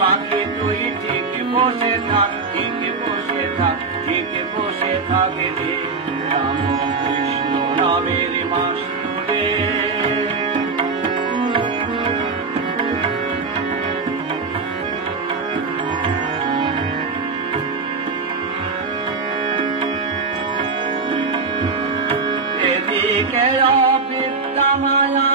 পাখি তুই ঠিক বসে থাক, ঠিক বসে থাক, ঠিক বসে থাক রে। রাম কৃষ্ণ নামের মাসুরে এদিকে অবিদ্যা মায়া,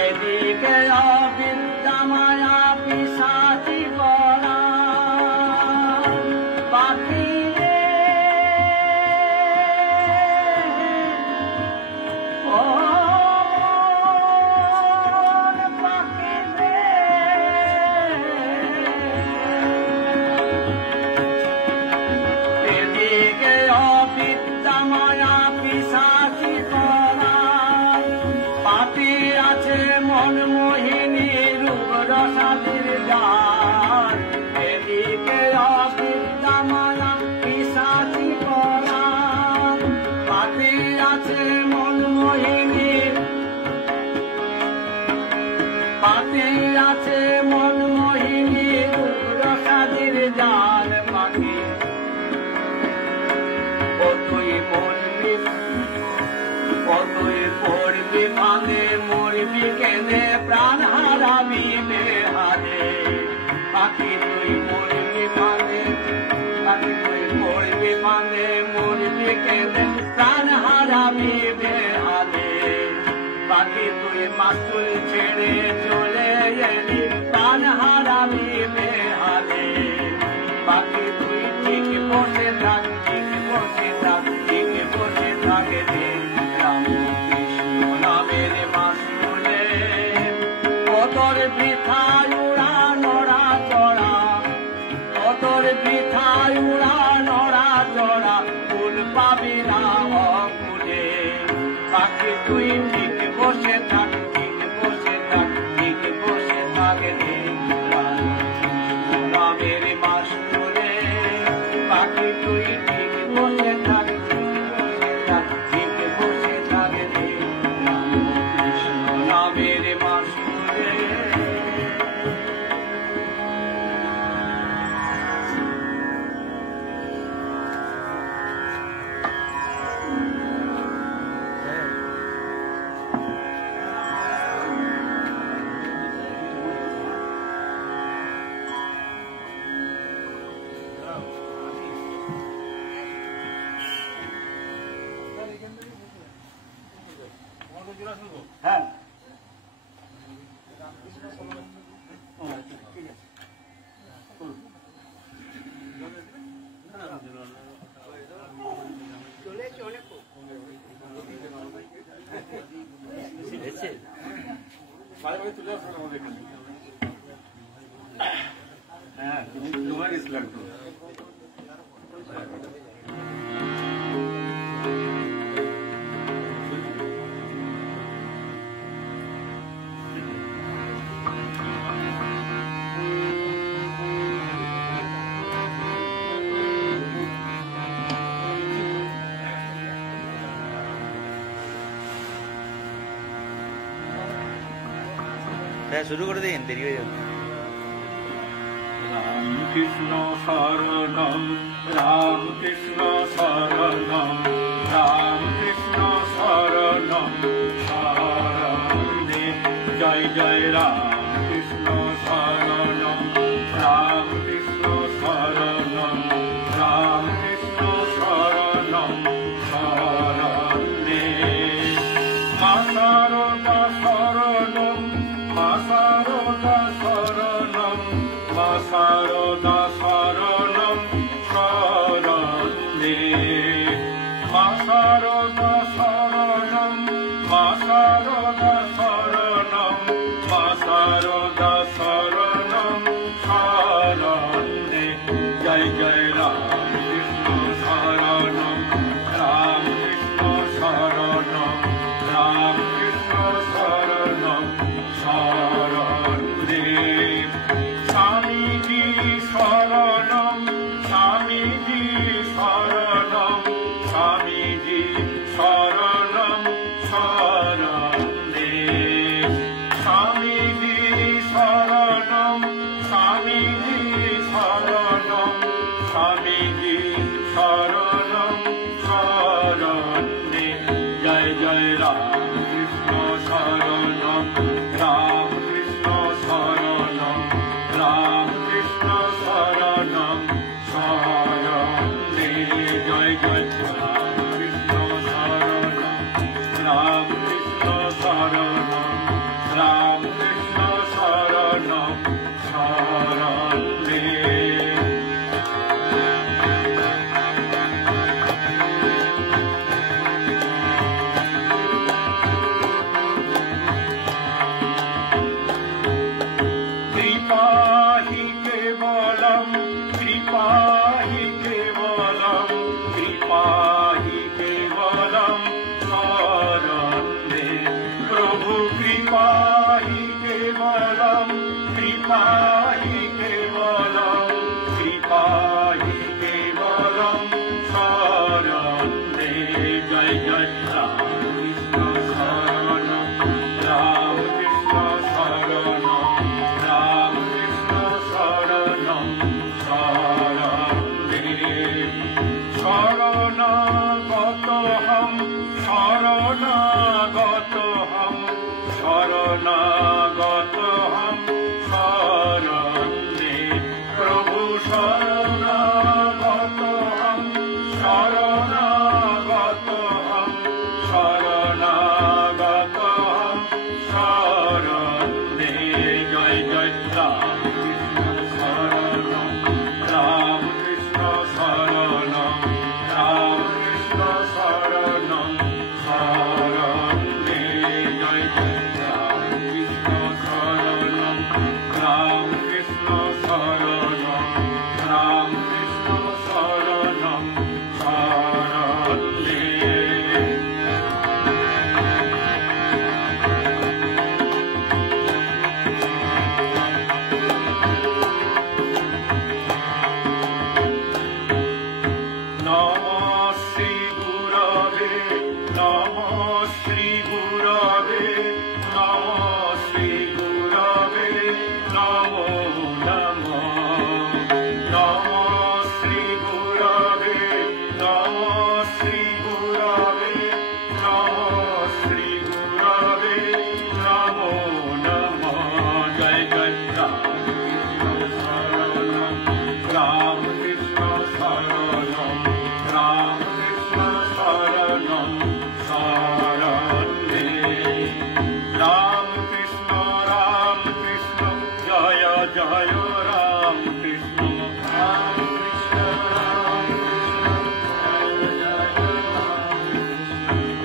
এদিকে অবিদ্যা মায়া পিশাচি করা। পাখি রে ও পাখি রে, এদিকে অবিদ্যা মায়া পিশাচি করা। পাপি আছে মন মোহিনী রূপ রসাদির জাল, এদিকে অবিদ্যা মায়া পিশাচি করা। পাপি আছে মন মোহিনী, পাপি আছে মন মোহিনী রূপ রসাদির জাল। পাখি ও তুই বলবি, ও তুই পড়বি ভাঙে মরবি কেঁদে প্রাণ হারাবি বেহারে। পাখি তুই মরবি ভাঙে, পাখি তুই পড়বি ভাঙে মরবি কেঁদে প্রাণ হারাবি বেহারে। পাখি তুই মাস্তুল ছেড়ে চলে এলি প্রাণ হারাবি বেহারে। পাখি তুই ঠিক বসে থাক, ঠিক বসে থাক, ঠিক হ্যাঁ, তুমি তোমার ইসলাম তো শুরু করে দিন, দেরি হয়ে যাবে। রাম কৃষ্ণ শরণম রাম কৃষ্ণ শরণম রাম কৃষ্ণ শরণম শরণে জয় জয় রাম কৃষ্ণ শরণম রাম কৃষ্ণ শরণম রাম কৃষ্ণ শরণম শরণে মা শারদা শরণম মা শারদা শরণম মা শারদা শরণম শরণে মা শারদা শরণম মা শারদা শরণম মা শারদা শরণম শরণে জয় জয় রাম কৃষ্ণ শরণম রাম কৃষ্ণ শরণম রাম কৃষ্ণ শরণম শরণে স্বামীজি শরণম স্বামীজি শরণম স্বামীজি শরণম শরণে স্বামীজি শরণম স্বামীজি শরণম স্বামীজি শরণম শরণে জয় জয় রাম কৃষ্ণ শরণম রাম কৃষ্ণ শরণম রাম কৃষ্ণ শরণম শরণে জয় জয় রাম কৃষ্ণ শরণম রাম কৃষ্ণ শরণম রাম কৃষ্ণ শরণম শরণে कृपाहि केवलम कृपाहि केवलम कृपाहि केवलम शरणे प्रभु कृपाहि केवलम कृपाहि केवलम कृपाहि केवलम शरणे जय जय राम कृष्ण शरणम राम कृष्ण शरणम राम कृष्ण शरणम शरणे शरणागतहं शरणागतहं शरणागतहं शरणे प्रभु शरणागतहं शरणागतहं शरणागतहं शरणे जय जय राम कृष्ण शरणम राम कृष्ण शरणम राम कृष्ण शरणम शरणे जय जय राम कृष्ण शरणम राम कृष्ण शरणम राम कृष्ण शरणम शरणे नमः श्री गुरवे नमः श्री गुरवे नमः श्री गुरवे नमो नमः नमः श्री गुरवे नमः श्री गुरवे नमः श्री गुरवे नमो नमः जय जय राम कृष्ण शरणम राम कृष्ण शरणम राम कृष्ण शरणम शरणे राम कृष्ण जय जय राम कृष्ण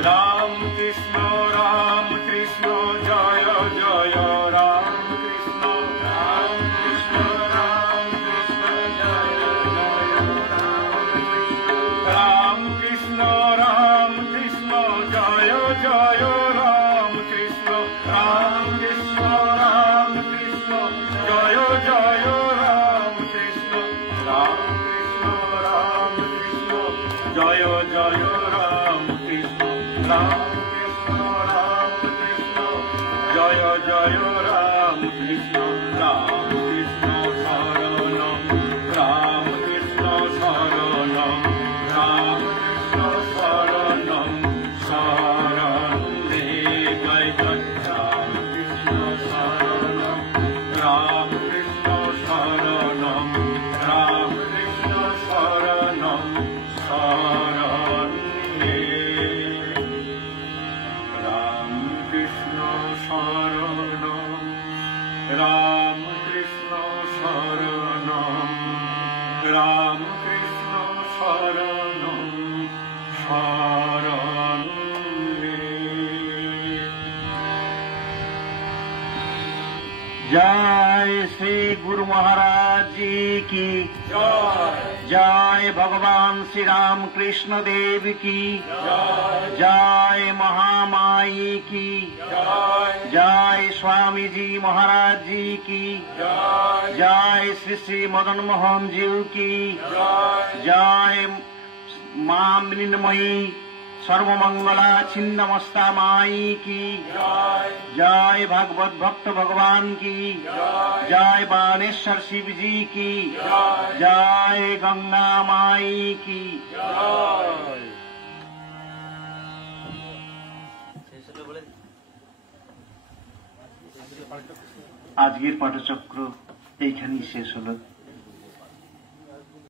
राम कृष्ण राम कृष्ण जय जय রাম কৃষ্ণ জয় জয় রাম কৃষ্ণ শরণম রাম কৃষ্ণ শরণম রাম কৃষ্ণ শরণম শরণ জয় জয় রাম কৃষ্ণ শরণম রাম কৃষ্ণ শরণম রাম কৃষ্ণ শরণম শরণ রাম কৃষ্ণ শরণম রাম কৃষ্ণ শরণম রাম কৃষ্ণ শরণম শরণ जय श्री गुरु महाराज जी की जय भगवान श्री राम कृष्ण देव की जय महामाई की जय स्वामी जी महाराज जी की जय श्री श्री मदन मोहन जी की जय मां मृण्मयी सर्वमंगला छिन्नमस्ता माई की जय भागवत भक्त भगवान की जय बाणेश्वर शिव जी की जय गंगा माई की আজকের পাঠচক্র এইখানেই শেষ হলো।